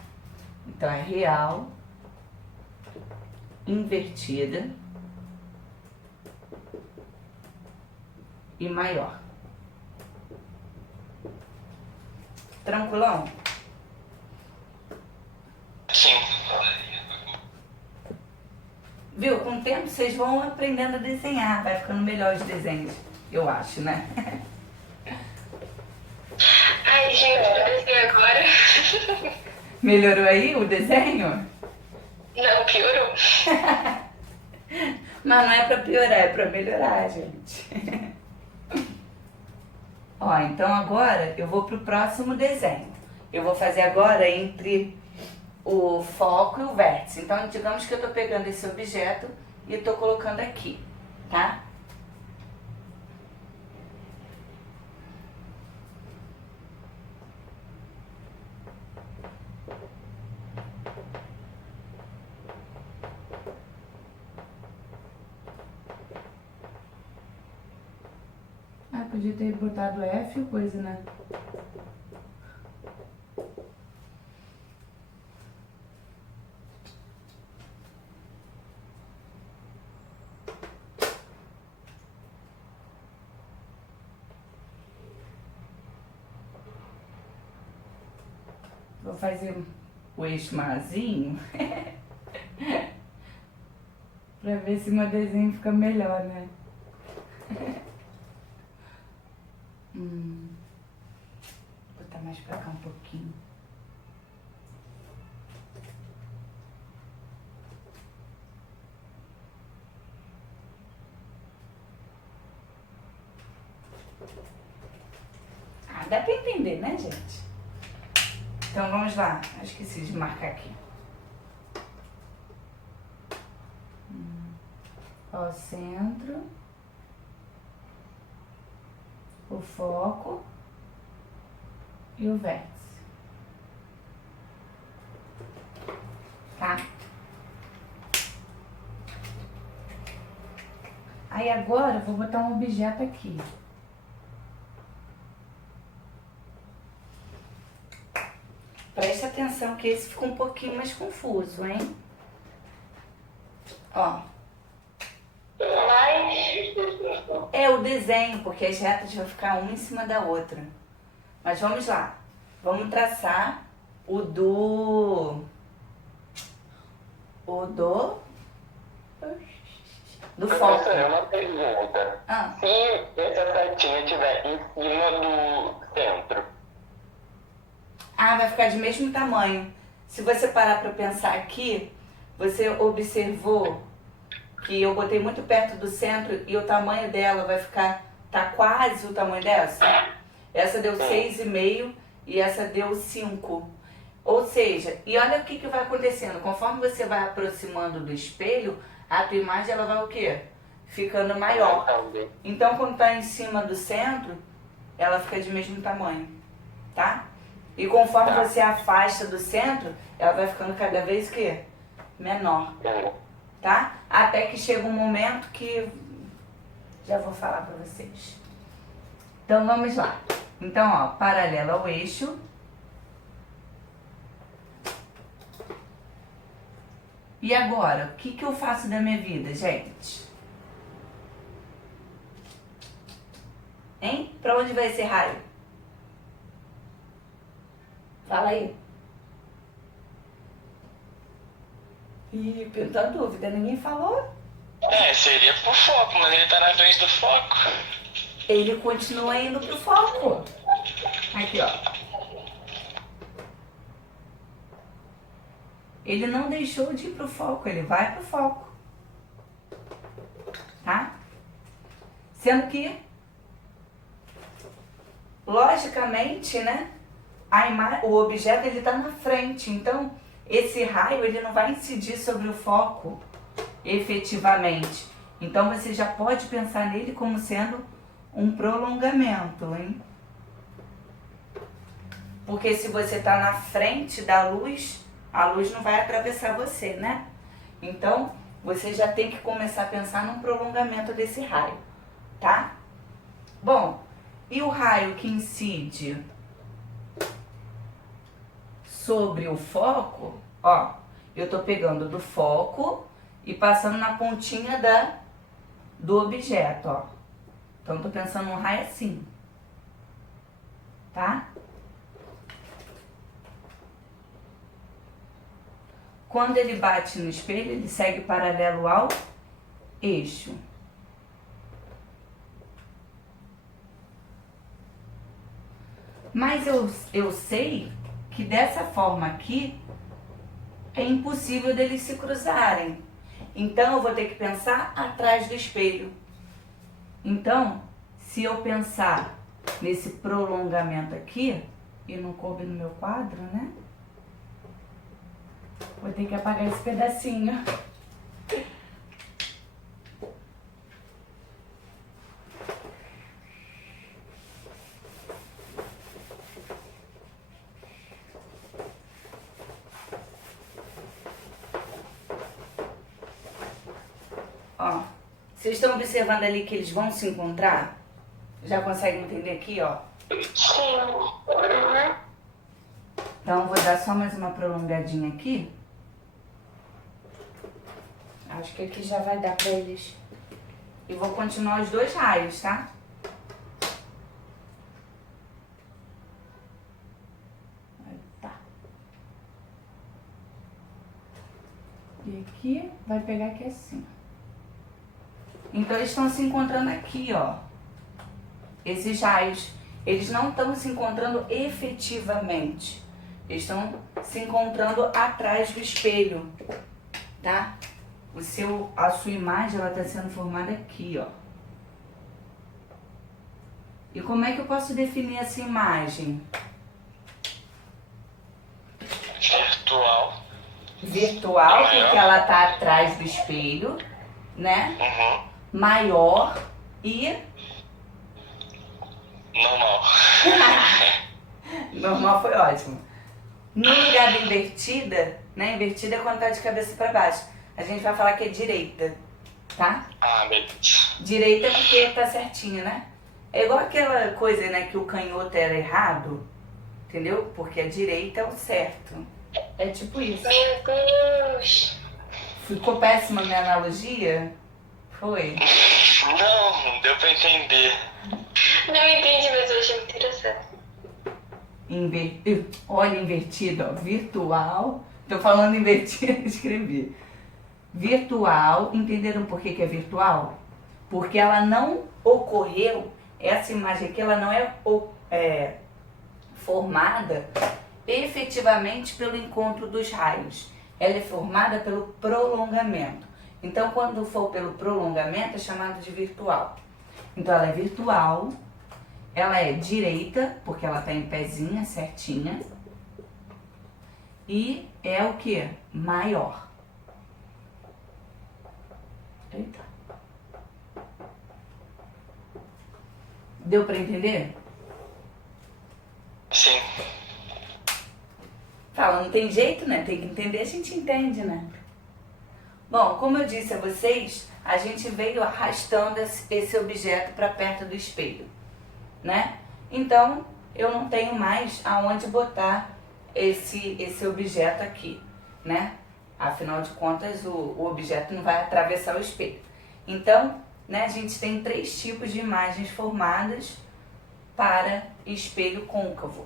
Então é real, invertida e maior. Tranquilão? Sim. Viu? Com o tempo vocês vão aprendendo a desenhar, vai ficando melhor os desenhos, eu acho, né? Ai, gente, eu desenhei agora. Melhorou aí o desenho? Não, piorou. Mas não é pra piorar, é pra melhorar, gente. Ó, então agora eu vou pro próximo desenho. Eu vou fazer agora entre o foco e o vértice. Então, digamos que eu tô pegando esse objeto e tô colocando aqui, tá? Ah, podia ter botado F ou coisa, né? Vou fazer o eixo marzinho pra ver se meu desenho fica melhor, né? Vou botar mais pra cá um pouquinho. Ah, dá pra entender, né, gente? Então vamos lá. Eu esqueci de marcar aqui. Ó, o centro. O foco. E o vértice. Tá? Aí agora eu vou botar um objeto aqui. Preste atenção que esse ficou um pouquinho mais confuso, hein? Ó. É o desenho, porque as retas vão ficar uma em cima da outra. Mas vamos lá. Vamos traçar o do foco. Professora, uma pergunta. Se essa setinha estiver em cima do centro, vai ficar de mesmo tamanho. Se você parar para pensar aqui, você observou que eu botei muito perto do centro e o tamanho dela vai ficar, tá quase o tamanho dessa? Essa deu 6,5 e essa deu 5. Ou seja, e olha o que vai acontecendo. Conforme você vai aproximando do espelho, a tua imagem ela vai o quê? Ficando maior. Então quando tá em cima do centro, ela fica de mesmo tamanho, tá? E conforme você afasta do centro, ela vai ficando cada vez o quê? Menor, tá? Até que chega um momento que já vou falar pra vocês. Então vamos lá. Então, ó, paralela ao eixo. E agora, o que eu faço da minha vida, gente? Hein? Pra onde vai esse raio? Fala aí. Ih, pintou a dúvida, ninguém falou? Seria pro foco, mas ele tá na frente do foco. Ele continua indo pro foco. Aqui, ó. Ele não deixou de ir pro foco, ele vai pro foco. Tá? Sendo que, logicamente, né? O objeto ele tá na frente, então esse raio ele não vai incidir sobre o foco efetivamente. Então você já pode pensar nele como sendo um prolongamento, hein? Porque se você tá na frente da luz, a luz não vai atravessar você, né? Então você já tem que começar a pensar num prolongamento desse raio, tá? Bom, e o raio que incide sobre o foco, ó, eu tô pegando do foco e passando na pontinha do objeto, ó. Então tô pensando num raio assim, tá? Quando ele bate no espelho, ele segue paralelo ao eixo. Mas eu sei que dessa forma aqui é impossível deles se cruzarem. Então eu vou ter que pensar atrás do espelho. Então, se eu pensar nesse prolongamento aqui, e não coube no meu quadro, né? Vou ter que apagar esse pedacinho. Ó, vocês estão observando ali que eles vão se encontrar? Já conseguem entender aqui, ó? Sim. Uhum. Então, vou dar só mais uma prolongadinha aqui. Acho que aqui já vai dar pra eles. E vou continuar os dois raios, tá? Tá. E aqui vai pegar aqui assim. Então, eles estão se encontrando aqui, ó. Esses raios, eles não estão se encontrando efetivamente. Eles estão se encontrando atrás do espelho, tá? A sua imagem, ela está sendo formada aqui, ó. E como é que eu posso definir essa imagem? Virtual, porque ela tá atrás do espelho, né? Uhum. Maior e... Normal. Normal foi ótimo. No lugar da invertida, né? Invertida é quando tá de cabeça para baixo. A gente vai falar que é direita, tá? Ah, beleza. Direita é porque tá certinho, né? É igual aquela coisa, né? Que o canhoto era errado, entendeu? Porque a direita é o certo. É tipo isso. Meu Deus! Ficou péssima a minha analogia? Foi. Não, deu pra entender. Não entendi, mas eu achei muito interessante. Olha, invertido, ó. Virtual. Tô falando invertido, escrevi. Virtual. Entenderam por que é virtual? Porque ela não ocorreu, essa imagem aqui, ela não é formada efetivamente pelo encontro dos raios. Ela é formada pelo prolongamento. Então, quando for pelo prolongamento, é chamado de virtual. Então, ela é virtual, ela é direita, porque ela está em pezinha, certinha. E é o que? Maior. Eita. Deu para entender? Sim. Fala, não tem jeito, né? Tem que entender, a gente entende, né? Bom, como eu disse a vocês, a gente veio arrastando esse objeto para perto do espelho, né? Então, eu não tenho mais aonde botar esse objeto aqui, né? Afinal de contas, o objeto não vai atravessar o espelho. Então, né, a gente tem 3 tipos de imagens formadas para espelho côncavo.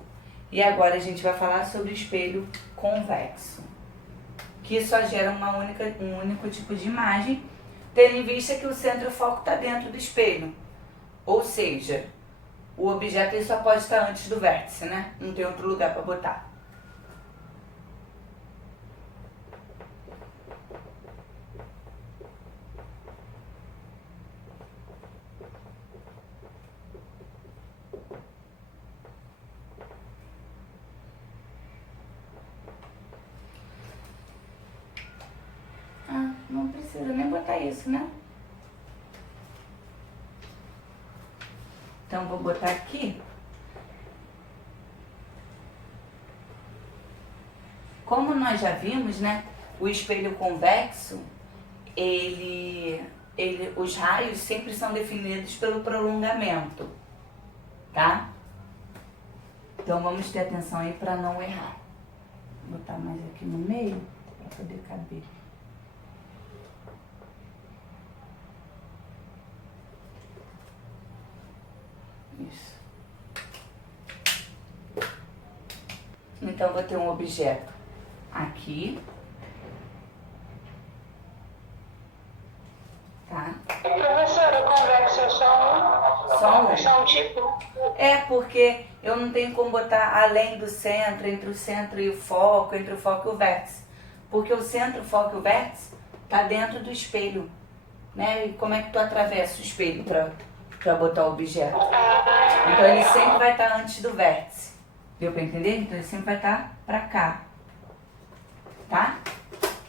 E agora a gente vai falar sobre o espelho convexo, que só gera um único tipo de imagem, tendo em vista que o centro e o foco está dentro do espelho. Ou seja, o objeto ele só pode estar antes do vértice, né? Não tem outro lugar para botar. Não precisa nem botar isso, né? Então, vou botar aqui. Como nós já vimos, né? O espelho convexo, os raios sempre são definidos pelo prolongamento, tá? Então, vamos ter atenção aí para não errar. Vou botar mais aqui no meio, para poder caber. Isso. Então, vou ter um objeto aqui. Tá? Professora, o convexo é só um tipo? É, porque eu não tenho como botar além do centro, entre o centro e o foco, entre o foco e o vértice. Porque o centro, o foco e o vértice tá dentro do espelho, né? E como é que tu atravessa o espelho para botar o objeto? Então ele sempre vai estar antes do vértice. Deu para entender? Então ele sempre vai estar para cá. Tá?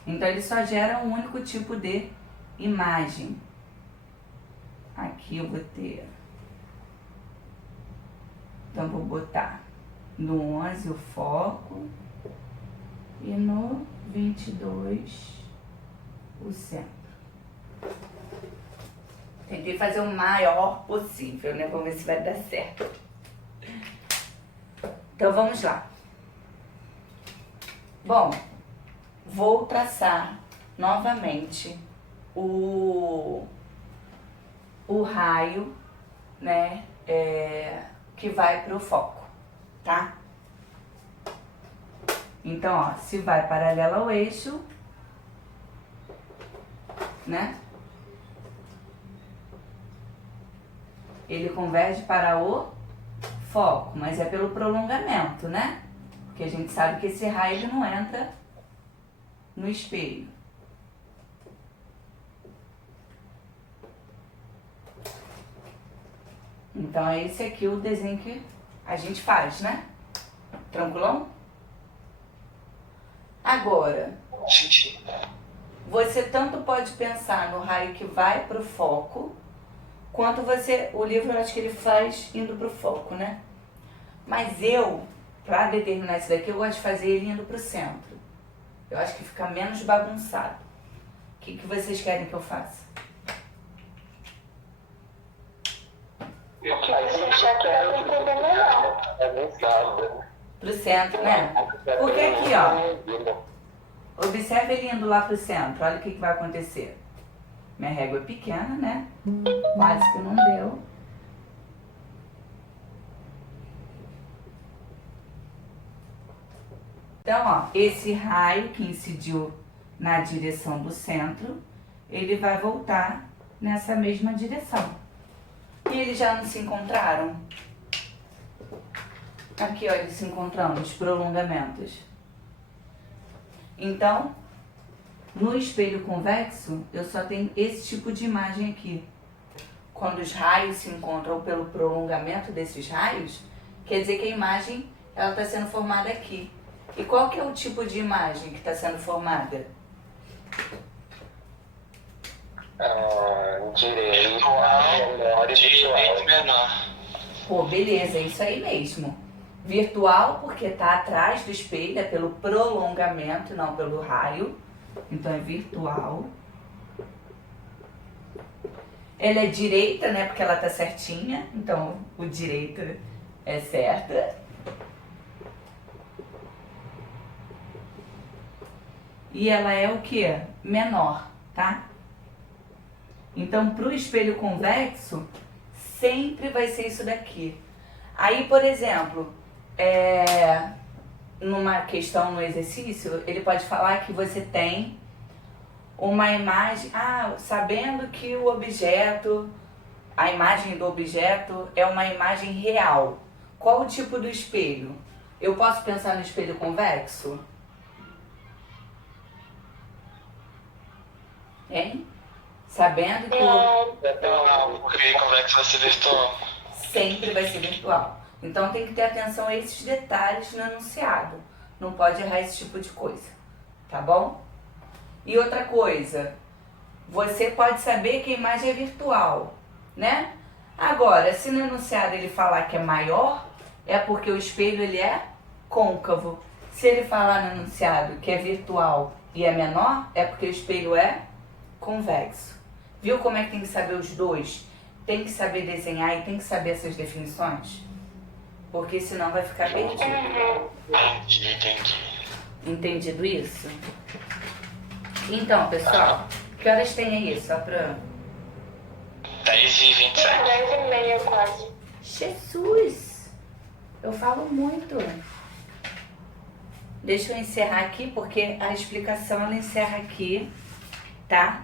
Então ele só gera um único tipo de imagem. Aqui eu vou ter. Então vou botar no 11 o foco e no 22 o centro. Tentei fazer o maior possível, né? Vamos ver se vai dar certo. Então vamos lá. Bom, vou traçar novamente o raio, né? Que vai para o foco, tá? Então, ó, se vai paralelo ao eixo, né? Ele converge para o foco, mas é pelo prolongamento, né? Porque a gente sabe que esse raio ele não entra no espelho. Então é esse aqui o desenho que a gente faz, né? Tranquilão? Agora, Senti. Você tanto pode pensar no raio que vai para o foco, quanto o livro eu acho que ele faz indo para o foco, né? Mas eu, para determinar isso daqui, eu gosto de fazer ele indo para o centro. Eu acho que fica menos bagunçado. O que vocês querem que eu faça? Se achar que não tem problema não. Pro centro, né? Porque aqui, ó, observa ele indo lá pro centro. Olha o que vai acontecer. Minha régua é pequena, né? Quase que não deu. Então, ó, esse raio que incidiu na direção do centro, ele vai voltar nessa mesma direção. E eles já não se encontraram? Aqui, ó, eles se encontrando, os prolongamentos. Então, no espelho convexo, eu só tenho esse tipo de imagem aqui. Quando os raios se encontram pelo prolongamento desses raios, quer dizer que a imagem ela está sendo formada aqui. E qual que é o tipo de imagem que está sendo formada? Direito, Direito menor. Pô, beleza, é isso aí mesmo. Virtual porque está atrás do espelho, é pelo prolongamento, não pelo raio. Então é virtual. Ela é direita, né? Porque ela está certinha. Então o direito é certa. E ela é o que? Menor, tá? Então, para o espelho convexo, sempre vai ser isso daqui. Aí, por exemplo, numa questão no exercício, ele pode falar que você tem uma imagem, sabendo que o objeto, a imagem do objeto é uma imagem real. Qual o tipo do espelho? Eu posso pensar no espelho convexo? Hein? Sabendo que Não, porque convexo vai ser virtual. sempre vai ser virtual. Então tem que ter atenção a esses detalhes no enunciado. Não pode errar esse tipo de coisa, tá bom? E outra coisa, você pode saber que a imagem é virtual, né? Agora, se no enunciado ele falar que é maior, é porque o espelho ele é côncavo. Se ele falar no enunciado que é virtual e é menor, é porque o espelho é convexo. Viu como é que tem que saber os dois? Tem que saber desenhar e tem que saber essas definições? Porque senão vai ficar perdido. Entendi. Entendido isso? Então, pessoal, que horas tem aí? Só pra... 10h27. 10h30 quase. Jesus! Eu falo muito. Deixa eu encerrar aqui, porque a explicação ela encerra aqui, tá?